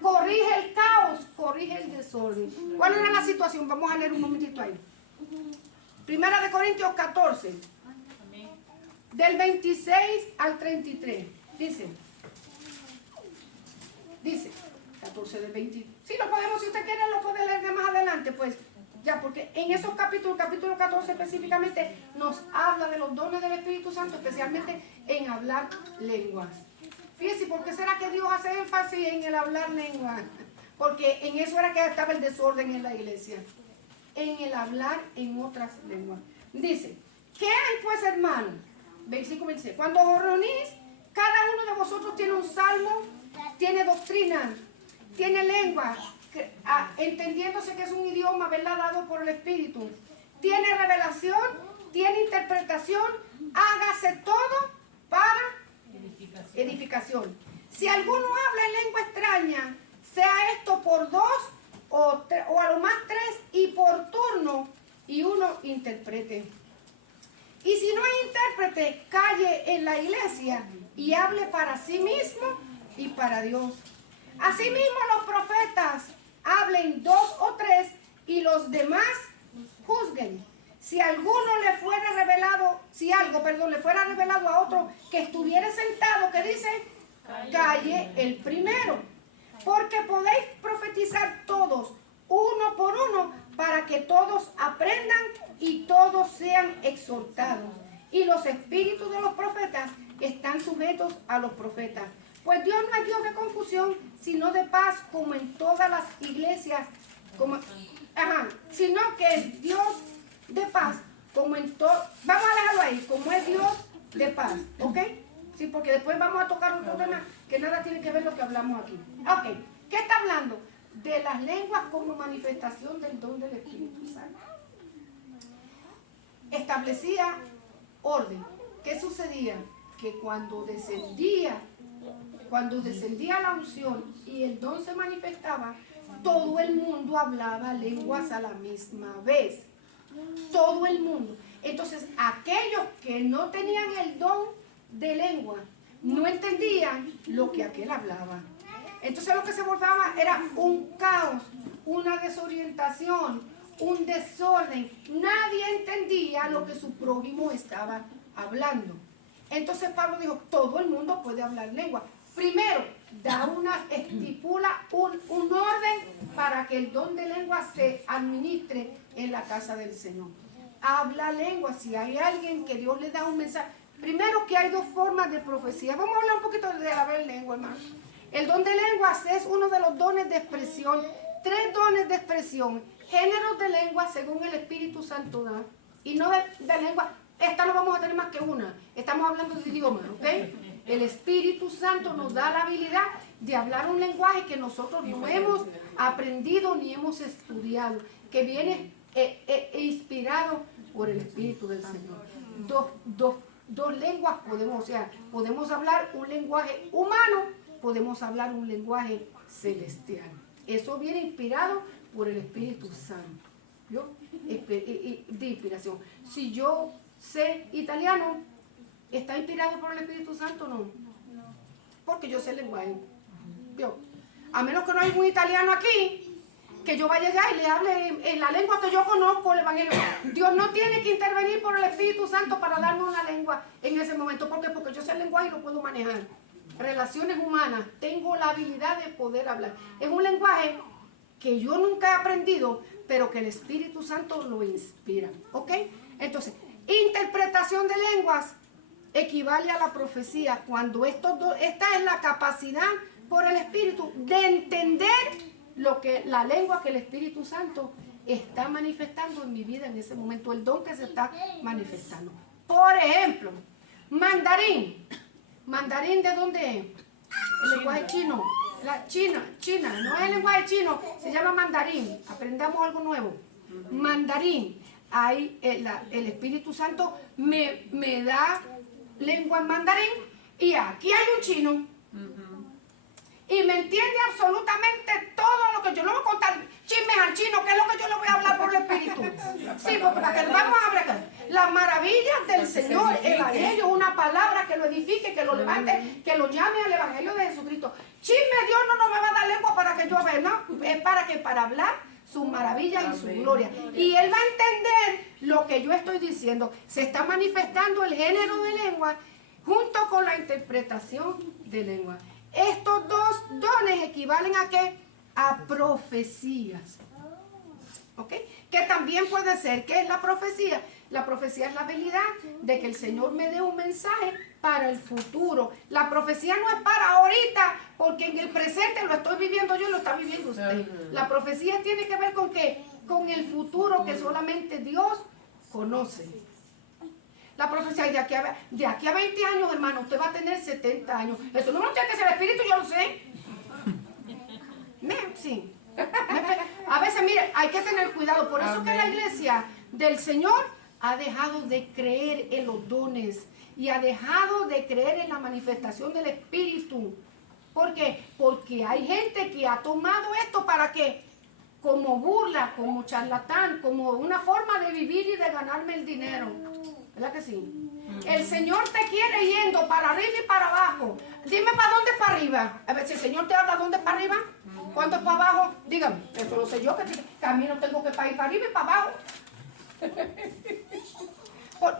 corrige el caos, corrige el desorden. ¿Cuál era la situación? Vamos a leer un momentito ahí. Primera de Corintios 14, del 26 al 33. Dice 14 del 20. Si lo podemos, si usted quiere, lo puede leer de más adelante, pues. Ya, porque en esos capítulos, capítulo 14 específicamente, nos habla de los dones del Espíritu Santo, especialmente en hablar lenguas. Fíjense, ¿por qué será que Dios hace énfasis en el hablar lenguas? Porque en eso era que estaba el desorden en la iglesia. En el hablar en otras lenguas. Dice, ¿qué hay pues, hermanos? Versículo 26. Cuando os reunís, cada uno de vosotros tiene un salmo, tiene doctrina, tiene lengua, entendiéndose que es un idioma, ¿verdad?, dado por el Espíritu. Tiene revelación, tiene interpretación, hágase todo para edificación. Si alguno habla en lengua extraña, sea esto por dos o a lo más tres, y por turno, y uno interprete. Y si no hay intérprete, calle en la iglesia y hable para sí mismo y para Dios. Asimismo los profetas hablen dos o tres y los demás juzguen. Si alguno le fuera revelado, le fuera revelado a otro que estuviera sentado, que dice, calle el primero. Porque podéis profetizar todos, uno por uno, para que todos aprendan y todos sean exhortados. Y los espíritus de los profetas están sujetos a los profetas. Pues Dios no es Dios de confusión, sino de paz, como en todas las iglesias, sino que es Dios de paz, como en todo, vamos a dejarlo ahí, como es Dios de paz, ¿ok? Sí, porque después vamos a tocar otro tema que nada tiene que ver lo que hablamos aquí. Ok, ¿qué está hablando? De las lenguas como manifestación del don del Espíritu Santo. Establecía orden. ¿Qué sucedía? Que cuando descendía la unción y el don se manifestaba, todo el mundo hablaba lenguas a la misma vez. Todo el mundo. Entonces, aquellos que no tenían el don de lengua no entendían lo que aquel hablaba. Entonces, lo que se volvaba era un caos, una desorientación, un desorden. Nadie entendía lo que su prójimo estaba hablando. Entonces, Pablo dijo: todo el mundo puede hablar lengua. Primero, estipula un orden para que el don de lengua se administre en la casa del Señor. Habla lengua. Si hay alguien que Dios le da un mensaje. Primero, que hay dos formas de profecía. Vamos a hablar un poquito de hablar lengua, hermano. El don de lenguas es uno de los dones de expresión. 3 dones de expresión. Géneros de lengua según el Espíritu Santo da. Y no de lengua. Esta no vamos a tener más que una. Estamos hablando de idioma, ¿ok? El Espíritu Santo nos da la habilidad de hablar un lenguaje que nosotros no hemos aprendido ni hemos estudiado, que viene inspirado por el Espíritu del Señor. Dos lenguas podemos hablar un lenguaje humano, podemos hablar un lenguaje celestial. Eso viene inspirado por el Espíritu Santo. ¿Vio? De inspiración. Si yo sé italiano, ¿está inspirado por el Espíritu Santo o no? Porque yo sé el lenguaje. ¿Vio? A menos que no hay un italiano aquí, que yo vaya allá y le hable en la lengua que yo conozco el Evangelio. Dios no tiene que intervenir por el Espíritu Santo para darme una lengua en ese momento. ¿Por qué? Porque yo sé el lenguaje y lo puedo manejar. Relaciones humanas, tengo la habilidad de poder hablar. Es un lenguaje que yo nunca he aprendido, pero que el Espíritu Santo lo inspira. ¿Ok? Entonces, interpretación de lenguas equivale a la profecía, cuando esta es la capacidad por el Espíritu de entender la lengua que el Espíritu Santo está manifestando en mi vida en ese momento, el don que se está manifestando. Por ejemplo, mandarín. ¿Mandarín de dónde es? El lenguaje chino. China, no es el lenguaje chino, se llama mandarín. Aprendamos algo nuevo. Mandarín. Ahí el Espíritu Santo me da lengua en mandarín y aquí hay un chino. Y me entiende absolutamente todo lo que yo le voy a contar. Chismes al chino, que es lo que yo le voy a hablar por el Espíritu. Sí, porque para que vamos a hablar las maravillas del Señor, el Evangelio, una palabra que lo edifique, que lo levante, que lo llame al Evangelio de Jesucristo. Chisme, Dios no me va a dar lengua para que yo vea, no, es para hablar sus maravillas y su gloria. Y Él va a entender lo que yo estoy diciendo. Se está manifestando el género de lengua junto con la interpretación de lengua. Estos dos dones equivalen a ¿qué? A profecías. ¿Ok? Que también puede ser, ¿qué es la profecía? La profecía es la habilidad de que el Señor me dé un mensaje para el futuro. La profecía no es para ahorita, porque en el presente lo estoy viviendo yo y lo está viviendo usted. La profecía tiene que ver con ¿qué? Con el futuro que solamente Dios conoce. La profecía de aquí a 20 años, hermano, usted va a tener 70 años. Eso no lo tiene que ser el Espíritu, yo lo sé. Sí. A veces, mire, hay que tener cuidado. Por eso que la iglesia del Señor ha dejado de creer en los dones y ha dejado de creer en la manifestación del Espíritu. ¿Por qué? Porque hay gente que ha tomado esto para que, como burla, como charlatán, como una forma de vivir y de ganarme el dinero. ¿Verdad que sí? El Señor te quiere yendo para arriba y para abajo. Dime para dónde es para arriba. A ver, si el Señor te habla dónde es para arriba, cuánto es para abajo, dígame. Eso lo sé yo, que camino tengo que ir para arriba y para abajo.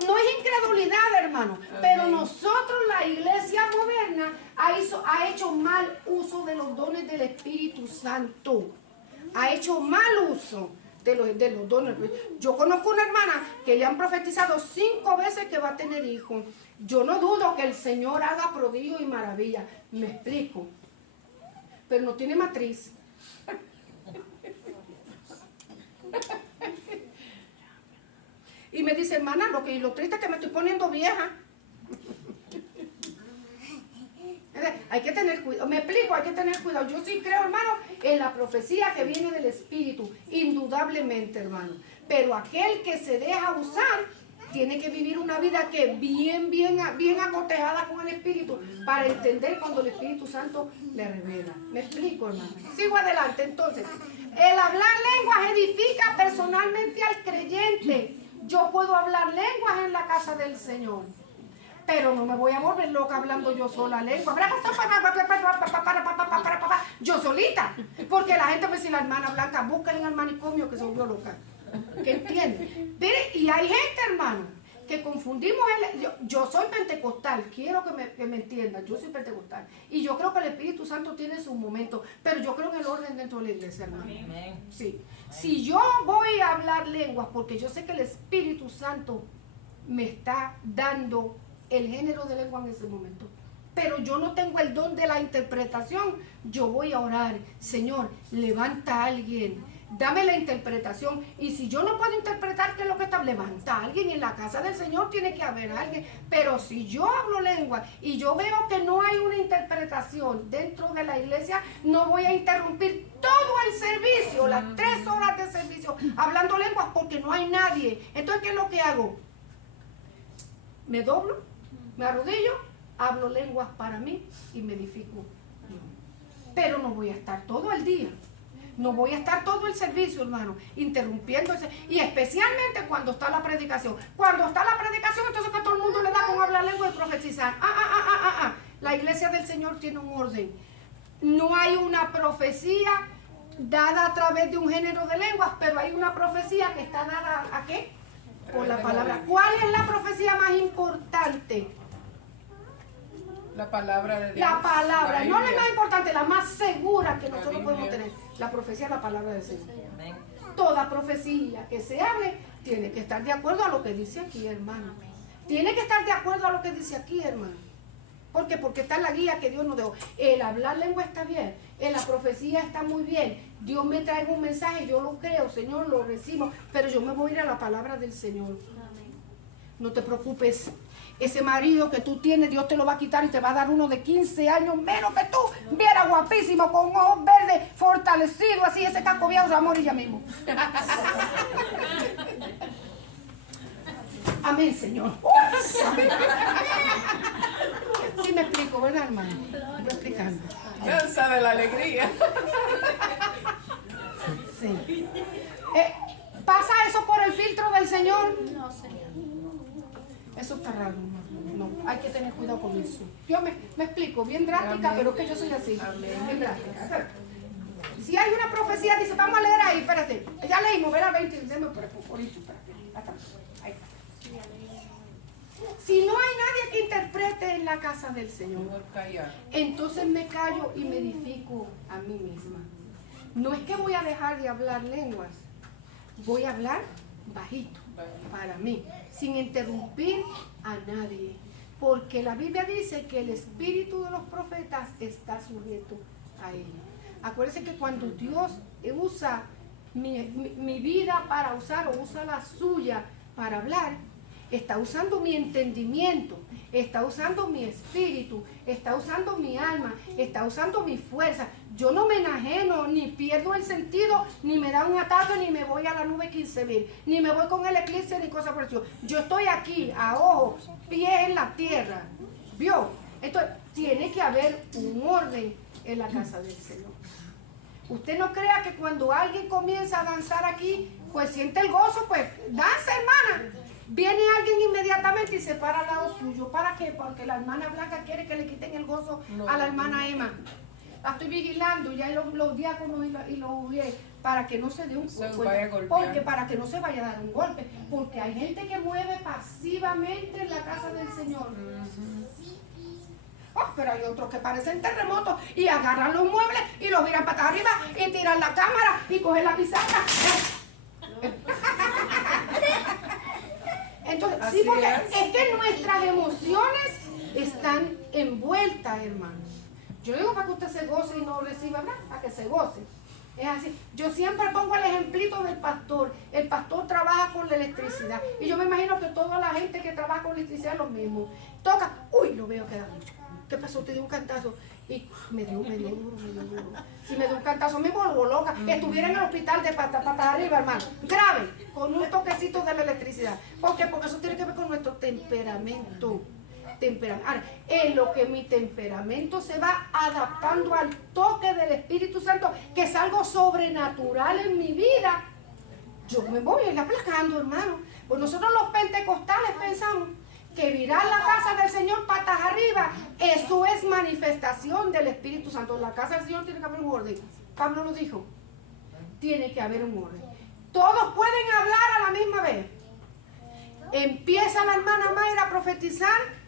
No es incredulidad, hermano, pero nosotros, la iglesia moderna, ha hecho mal uso de los dones del Espíritu Santo. Ha hecho mal uso de los dones. Yo conozco una hermana que le han profetizado 5 veces que va a tener hijos. Yo no dudo que el Señor haga prodigios y maravillas. Me explico. Pero no tiene matriz. Y me dice, hermana, lo triste es que me estoy poniendo vieja. Hay que tener cuidado, me explico, hay que tener cuidado. Yo sí creo, hermano, en la profecía que viene del Espíritu, indudablemente, hermano. Pero aquel que se deja usar, tiene que vivir una vida que bien acotejada con el Espíritu, para entender cuando el Espíritu Santo le revela. Me explico, hermano. Sigo adelante, entonces. El hablar lenguas edifica personalmente al creyente. Yo puedo hablar lenguas en la casa del Señor, pero no me voy a volver loca hablando yo sola lengua. Yo solita. Porque la gente me dice, la hermana Blanca, búsquenle al manicomio que se volvió loca. ¿Qué entiende? Mire, y hay gente, hermano, que confundimos yo soy pentecostal, quiero que me entiendan, yo soy pentecostal. Y yo creo que el Espíritu Santo tiene sus momentos, pero yo creo en el orden dentro de la iglesia, hermano. Sí. Si yo voy a hablar lenguas, porque yo sé que el Espíritu Santo me está dando el género de lengua en ese momento, pero yo no tengo el don de la interpretación, yo voy a orar, Señor, levanta a alguien, dame la interpretación. Y si yo no puedo interpretar qué es lo que está, levanta a alguien. En la casa del Señor tiene que haber alguien. Pero si yo hablo lengua y yo veo que no hay una interpretación dentro de la iglesia, no voy a interrumpir todo el servicio, las 3 horas de servicio, hablando lenguas, porque no hay nadie. Entonces, ¿qué es lo que hago? Me doblo, me arrodillo, hablo lenguas para mí y me edifico. Pero no voy a estar todo el día. No voy a estar todo el servicio, hermano, interrumpiendo y especialmente cuando está la predicación. Cuando está la predicación, entonces que todo el mundo le da con hablar lengua y profetizar. La iglesia del Señor tiene un orden. No hay una profecía dada a través de un género de lenguas, pero hay una profecía que está dada ¿a qué? Por la palabra. ¿Cuál es la profecía más importante? La palabra de Dios. La palabra, no la más importante, la más segura que nosotros podemos tener. La profecía es la palabra del Señor. Toda profecía que se hable tiene que estar de acuerdo a lo que dice aquí, hermano. Tiene que estar de acuerdo a lo que dice aquí, hermano. ¿Por qué? Porque está en la guía que Dios nos dejó. El hablar lengua está bien, en la profecía está muy bien. Dios me trae un mensaje, yo lo creo, Señor, lo recibo, pero yo me voy a ir a la palabra del Señor. No te preocupes. Ese marido que tú tienes, Dios te lo va a quitar y te va a dar uno de 15 años menos que tú. Viera guapísimo, con ojos verdes, fortalecido, así, ese caco viejo se va a morir ya mismo. Amén, Señor. Amén. Sí me explico, ¿verdad, hermano? Estoy explicando. Cansa de la alegría. Sí. ¿Pasa eso por el filtro del Señor? No, Señor. Eso está raro, no, hay que tener cuidado con eso. Yo me explico, bien drástica, Amén. Pero que yo soy así, bien drástica. Si hay una profecía, dice, vamos a leer ahí, espérate. Ya leímos, verá 20, déme por favorito, espérate. Ahí está. Si no hay nadie que interprete en la casa del Señor, entonces me callo y me edifico a mí misma. No es que voy a dejar de hablar lenguas, voy a hablar bajito para mí, sin interrumpir a nadie, porque la Biblia dice que el espíritu de los profetas está sujeto a ellos. Acuérdense que cuando Dios usa mi vida para usar o usa la suya para hablar, está usando mi entendimiento, está usando mi espíritu, está usando mi alma, está usando mi fuerza. Yo no me enajeno, ni pierdo el sentido, ni me da un ataque, ni me voy a la nube 15.000, ni me voy con el eclipse, ni cosas por el estilo. Yo estoy aquí, a ojo, pies en la tierra. ¿Vio? Entonces, tiene que haber un orden en la casa del Señor. Usted no crea que cuando alguien comienza a danzar aquí, pues siente el gozo, pues danza, hermana. Viene alguien inmediatamente y se para al lado suyo. ¿Para qué? Porque la hermana Blanca quiere que le quiten el gozo a la hermana Emma. La estoy vigilando, ya los diáconos y los ujieres, para que no se dé un golpe. Porque para que no se vaya a dar un golpe. Porque hay gente que mueve pasivamente en la casa del Señor. Oh, pero hay otros que parecen terremotos y agarran los muebles y los viran patas arriba y tiran la cámara y cogen la pizarra. Entonces, Así sí, porque es. es que nuestras emociones están envueltas, hermano. Yo digo para que usted se goce y no reciba, ¿verdad? Para que se goce. Es así. Yo siempre pongo el ejemplito del pastor. El pastor trabaja con la electricidad. Y yo me imagino que toda la gente que trabaja con electricidad es lo mismo. Toca, uy, lo veo que da mucho. ¿Qué pasó? Te dio un cantazo. Y me dio duro. Si me dio un cantazo, me vuelvo loca. Estuviera en el hospital de patas arriba, hermano. Grave, con un toquecito de la electricidad. ¿Por qué? Porque eso tiene que ver con nuestro temperamento. Ahora, en lo que mi temperamento se va adaptando al toque del Espíritu Santo, que es algo sobrenatural en mi vida, yo me voy a ir aplacando, hermano. Pues nosotros los pentecostales pensamos que virar la casa del Señor patas arriba, eso es manifestación del Espíritu Santo. En la casa del Señor tiene que haber un orden. Pablo lo dijo. Tiene que haber un orden. Todos pueden hablar a la misma vez. Empieza la hermana Mayra a profetizar.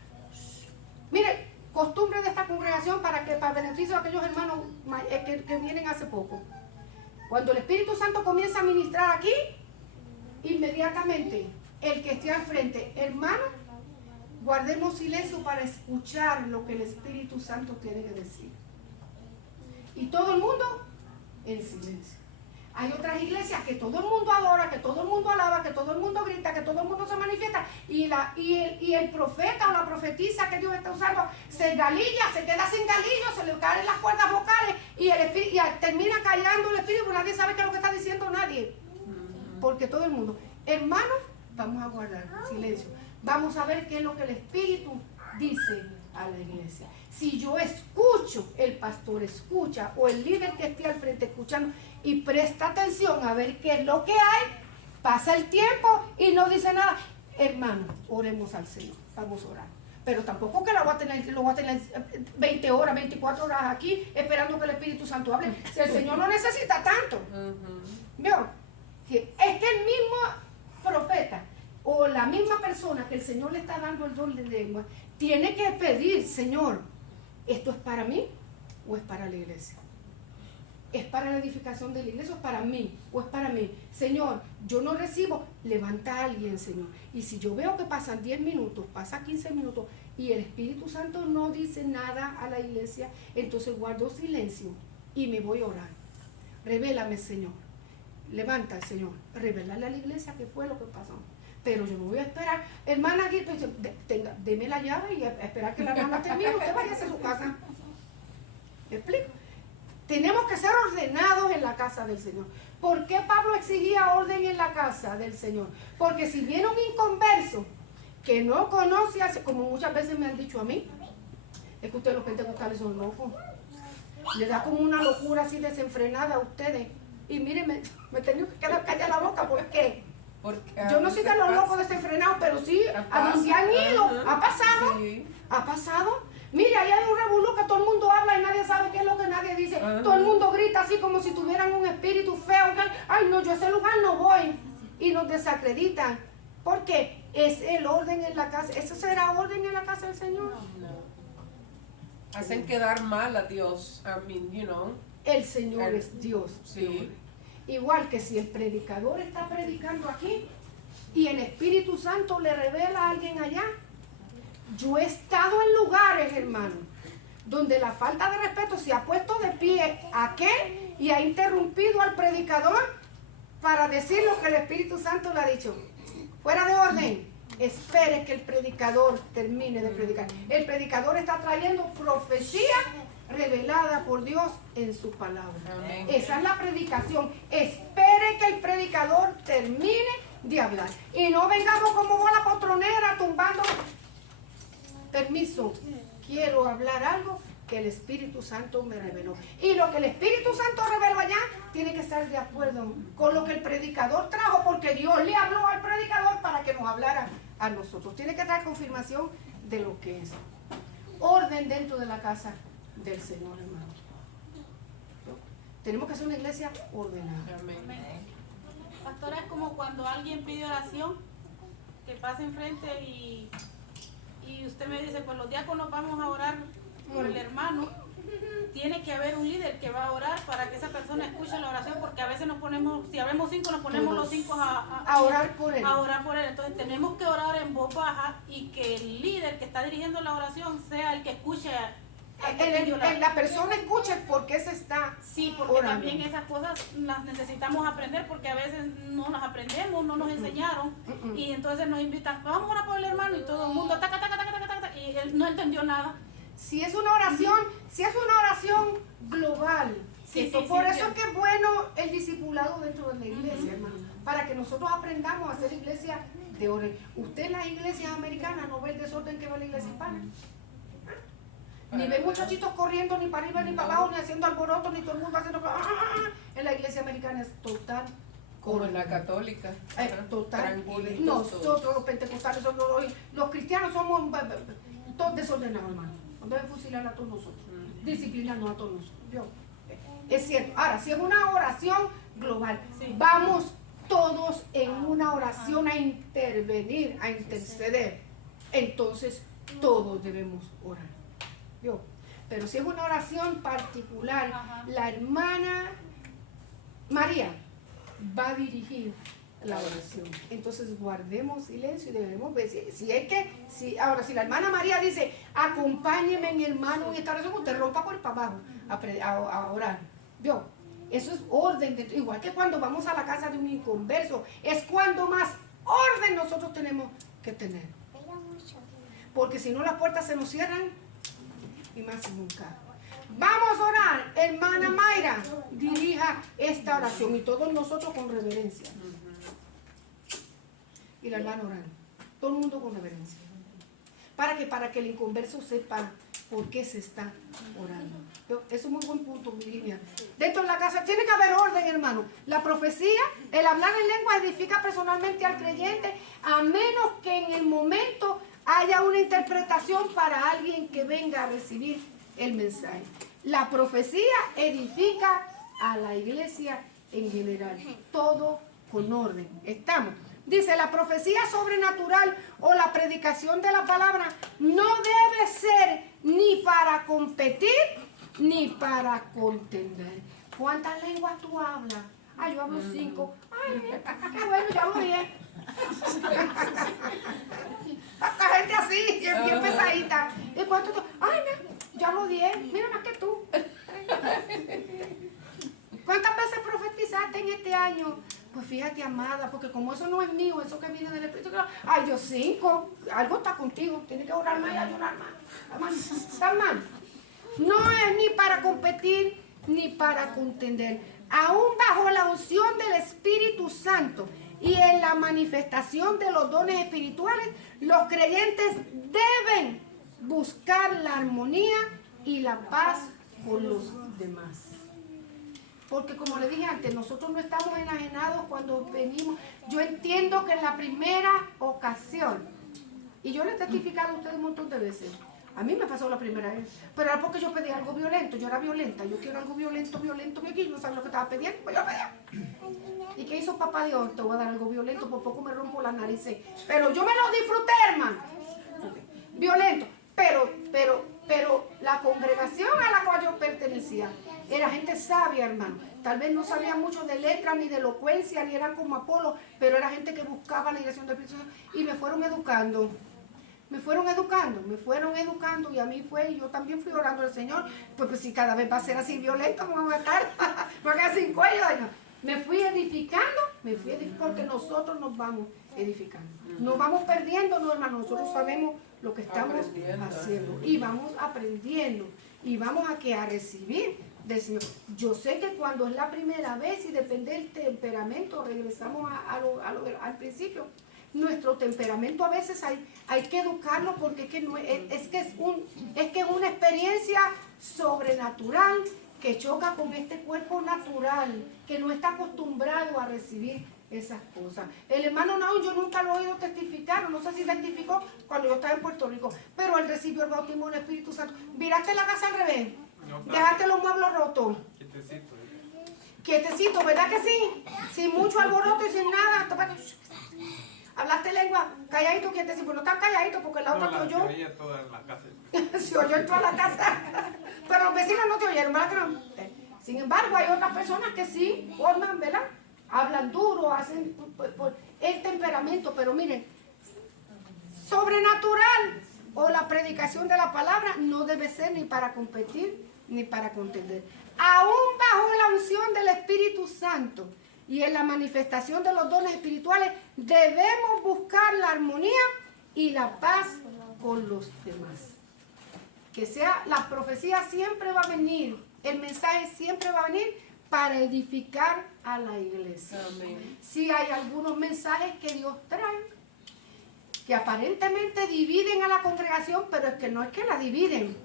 Mire, costumbre de esta congregación para beneficio de aquellos hermanos que vienen hace poco. Cuando el Espíritu Santo comienza a ministrar aquí, inmediatamente el que esté al frente, hermano, guardemos silencio para escuchar lo que el Espíritu Santo tiene que decir. Y todo el mundo en silencio. Hay otras iglesias que todo el mundo adora, que todo el mundo alaba, que todo el mundo grita, que todo el mundo se manifiesta. Y el profeta o la profetisa que Dios está usando se galilla, se queda sin galillo, se le caen las cuerdas vocales y termina callando el espíritu. Nadie sabe qué es lo que está diciendo nadie. Porque todo el mundo, hermanos, vamos a guardar silencio. Vamos a ver qué es lo que el Espíritu dice a la iglesia. Si yo escucho, el pastor escucha, o el líder que esté al frente escuchando, y presta atención a ver qué es lo que hay, pasa el tiempo y no dice nada. Hermano, oremos al Señor, vamos a orar. Pero tampoco que lo voy a tener 20 horas, 24 horas aquí esperando que el Espíritu Santo hable. Si el Señor no necesita tanto. ¿Vio? Es que el mismo profeta o la misma persona que el Señor le está dando el don de lengua tiene que pedir, Señor, ¿esto es para mí o es para la iglesia? ¿Es para la edificación de la iglesia o es para mí? ¿O es para mí? Señor, yo no recibo, levanta a alguien, Señor. Y si yo veo que pasan 10 minutos, pasa 15 minutos y el Espíritu Santo no dice nada a la iglesia, entonces guardo silencio y me voy a orar. Revélame, Señor. Levanta al Señor. Revelarle a la iglesia qué fue lo que pasó. Pero yo no voy a esperar. Hermana, deme la llave y a esperar que la hermana termine. Usted vaya a su casa. ¿Me explico? Tenemos que ser ordenados en la casa del Señor. ¿Por qué Pablo exigía orden en la casa del Señor? Porque si viene un inconverso que no conoce, como muchas veces me han dicho a mí, es que ustedes los pentecostales son locos. Le da como una locura así desenfrenada a ustedes. Y miren, me he tenido que quedar callada la boca. ¿Por qué? Porque Yo no soy de los locos desenfrenados, pero sí, a donde han ido, ha pasado. Sí. ¿Ha pasado? Mire, ahí hay un revolú que todo el mundo habla y nadie sabe qué es lo que nadie dice. Todo el mundo grita así como si tuvieran un espíritu feo. Ay, no, yo a ese lugar no voy. Y nos desacreditan. ¿Por qué? Es el orden en la casa. ¿Eso será orden en la casa del Señor? Hacen quedar mal a Dios. I mean, you know. El Señor es Dios. Sí. Igual que si el predicador está predicando aquí y el Espíritu Santo le revela a alguien allá. Yo he estado en lugares, hermano, donde la falta de respeto se ha puesto de pie aquel y ha interrumpido al predicador para decir lo que el Espíritu Santo le ha dicho. Fuera de orden, espere que el predicador termine de predicar. El predicador está trayendo profecía revelada por Dios en su palabra. Amén. Esa es la predicación. Espere que el predicador termine de hablar. Y no vengamos como bola potronera tumbando. Permiso, quiero hablar algo que el Espíritu Santo me reveló. Y lo que el Espíritu Santo reveló allá tiene que estar de acuerdo con lo que el predicador trajo, porque Dios le habló al predicador para que nos hablara a nosotros. Tiene que dar confirmación de lo que es. Orden dentro de la casa del Señor, hermano. Tenemos que ser una iglesia ordenada. Amén. Pastora, es como cuando alguien pide oración, que pase enfrente y usted me dice, pues los diáconos vamos a orar por el hermano, tiene que haber un líder que va a orar para que esa persona escuche la oración, porque a veces nos ponemos, si habemos 5, nos ponemos los 5 a orar por él. a orar por él. Entonces tenemos que orar en voz baja y que el líder que está dirigiendo la oración sea el que escuche al que pidió La persona escuche por qué se está Sí, porque orando. también esas cosas las necesitamos aprender, porque a veces no las aprendemos, no nos enseñaron, y entonces nos invitan, vamos a orar por el hermano, y todo el mundo taca, taca, taca, taca, taca, y él no entendió nada. Si es una oración global. Sí, ¿cierto? sí, Por sí, eso es sí. que es bueno el discipulado dentro de la iglesia, hermano, para que nosotros aprendamos a hacer iglesia de orden. Usted en las iglesias americanas no ve el desorden que ve la iglesia hispana. Ni ve muchachitos corriendo ni para arriba ni para abajo, ni haciendo alboroto, ni todo el mundo haciendo... En la iglesia americana es total Como en la católica. total. Tranquilitos Nosotros los pentecostales, los cristianos somos todos desordenados, hermano. Cuando deben fusilar a todos nosotros, disciplinarnos a todos nosotros. ¿Vio? Es cierto. Ahora, si es una oración global, Sí. vamos todos en una oración a intervenir, a interceder. Entonces, todos debemos orar. ¿Vio? Pero si es una oración particular, Ajá. la hermana María va a dirigir la oración. Entonces guardemos silencio y debemos ver ahora si la hermana María dice, acompáñeme en hermano en esta oración, usted rompa por para abajo a orar. ¿Vio? Eso es orden, igual que cuando vamos a la casa de un inconverso, es cuando más orden nosotros tenemos que tener. Porque si no las puertas se nos cierran y más nunca. Vamos a orar, hermana Mayra, dirija esta oración y todos nosotros con reverencia. Y la hermana orando, todo el mundo con reverencia. Para que el inconverso sepa por qué se está orando. Eso es un muy buen punto, Virginia. Dentro de la casa tiene que haber orden, hermano. La profecía, el hablar en lengua edifica personalmente al creyente, a menos que en el momento haya una interpretación para alguien que venga a recibir el mensaje. La profecía edifica a la iglesia en general, todo con orden. Estamos. Dice, la profecía sobrenatural o la predicación de la palabra no debe ser ni para competir ni para contender. ¿Cuántas lenguas tú hablas? Ay, yo hablo 5. Ay, qué bueno, yo hablo 10. La gente así, bien pesadita. ¿Y cuánto tú? Ay, yo hablo 10. Mira más que tú. ¿Cuántas veces profetizaste en este año? Pues fíjate, amada, porque como eso no es mío, eso que viene del Espíritu, ay, yo 5. Algo está contigo. Tienes que orar más y ayunar más. ¿Está mal? No es ni para competir ni para contender. Aún bajo la unción del Espíritu Santo y en la manifestación de los dones espirituales, los creyentes deben buscar la armonía y la paz con los demás. Porque como le dije antes, nosotros no estamos enajenados cuando venimos. Yo entiendo que en la primera ocasión, y yo le he testificado a ustedes un montón de veces, a mí me pasó la primera vez, pero era porque yo pedí algo violento, yo era violenta, yo quiero algo violento, y no sabía lo que estaba pidiendo, pues yo pedía. ¿Y qué hizo papá Dios? Te voy a dar algo violento, por poco me rompo la nariz, pero yo me lo disfruté, hermano. Violento, pero la congregación a la cual yo pertenecía era gente sabia, hermano. Tal vez no sabía mucho de letra, ni de elocuencia, ni eran como Apolo, pero era gente que buscaba la dirección del Espíritu Santo y me fueron educando. Me fueron educando y a mí fue, y yo también fui orando al Señor, pues si cada vez va a ser así violento, me voy a matar, me voy a quedar sin cuello. No. Me fui edificando porque nosotros nos vamos edificando. Nos vamos perdiendo, no, hermano, nosotros sabemos lo que estamos haciendo y vamos aprendiendo y vamos a recibir del Señor. Yo sé que cuando es la primera vez y depende del temperamento, regresamos al principio. Nuestro temperamento a veces hay que educarlo porque es que es una experiencia sobrenatural que choca con este cuerpo natural que no está acostumbrado a recibir esas cosas. El hermano Naúm, yo nunca lo he oído testificar, no sé si testificó cuando yo estaba en Puerto Rico, pero él recibió el bautismo del Espíritu Santo. ¿Viraste la casa al revés? ¿Dejaste los muebles rotos? Quietecito, ¿verdad que sí? Sin mucho alboroto y sin nada. hablaste lengua, calladito, que te dice, pues no estás calladito porque la otra te oyó. Se oía toda la casa. Se oyó en toda la casa. Pero los vecinos no te oyeron, ¿verdad que no? Sin embargo, hay otras personas que sí forman, ¿verdad? Hablan duro, hacen por el temperamento, pero miren, sobrenatural o la predicación de la palabra no debe ser ni para competir ni para contender. Aún bajo la unción del Espíritu Santo y en la manifestación de los dones espirituales, debemos buscar la armonía y la paz con los demás. Que sea, la profecía siempre va a venir, el mensaje siempre va a venir para edificar a la iglesia. Amén. Si hay algunos mensajes que Dios trae, que aparentemente dividen a la congregación, pero es que no es que la dividen.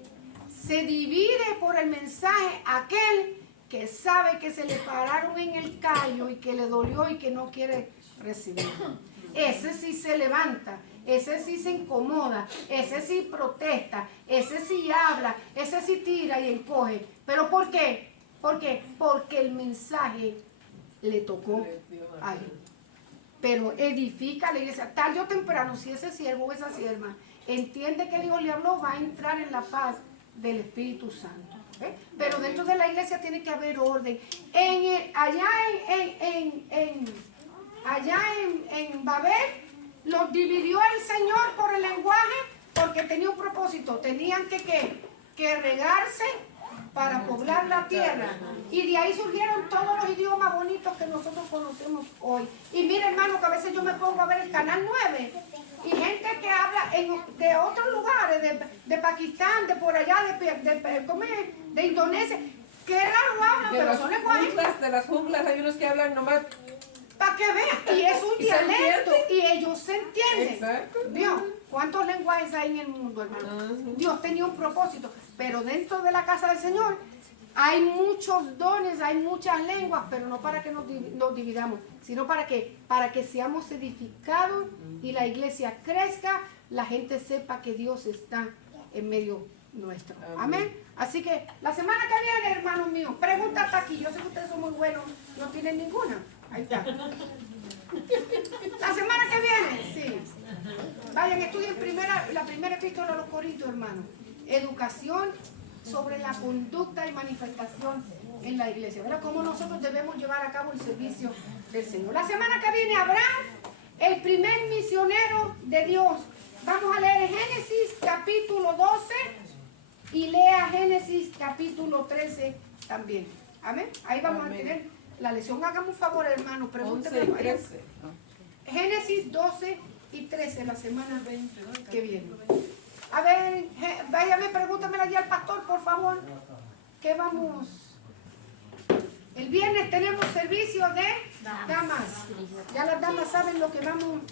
Se divide por el mensaje aquel que sabe que se le pararon en el callo y que le dolió y que no quiere recibir. Ese sí se levanta, ese sí se incomoda, ese sí protesta, ese sí habla, ese sí tira y encoge. ¿Pero por qué? ¿Por qué? Porque el mensaje le tocó a él. Pero edifica a la iglesia. Tarde o temprano, si ese siervo o esa sierva entiende que Dios le habló, va a entrar en la paz del Espíritu Santo. ¿Eh? Pero dentro de la iglesia tiene que haber orden. Allá en Babel los dividió el Señor por el lenguaje porque tenía un propósito. Tenían que regarse para poblar la tierra. Y de ahí surgieron todos los idiomas bonitos que nosotros conocemos hoy. Y mira, hermano, que a veces yo me pongo a ver el Canal 9 y gente que habla de otros lugares, de Pakistán, de por allá, de Indonesia. Qué raro hablan, pero son lenguajes. De las junglas hay unos que hablan nomás. Para que vean, y es un ¿Y se dialecto, entiende? y ellos se entienden. Exacto. Dios, ¿cuántos lenguajes hay en el mundo, hermano? Dios tenía un propósito, pero dentro de la casa del Señor hay muchos dones, hay muchas lenguas, pero no para que nos dividamos, sino para que seamos edificados y la iglesia crezca, la gente sepa que Dios está en medio nuestro. Amén. Así que la semana que viene, hermanos míos, pregunta hasta aquí. Yo sé que ustedes son muy buenos, no tienen ninguna. Ahí está. La semana que viene, sí. Vayan, estudien la primera epístola a los Corintios, hermano. Educación sobre la conducta y manifestación en la iglesia, ¿verdad? Cómo nosotros debemos llevar a cabo el servicio del Señor. La semana que viene Abraham, el primer misionero de Dios. Vamos a leer Génesis capítulo 12 y lea Génesis capítulo 13 también. Amén. Ahí vamos a tener la lección. Hágame un favor, hermano, pregúnteme. 11 y 13. Génesis 12 y 13, la semana que viene. A ver, váyame, pregúntamela ya al pastor, por favor. ¿Qué vamos? El viernes tenemos servicio de damas. Ya las damas saben lo que vamos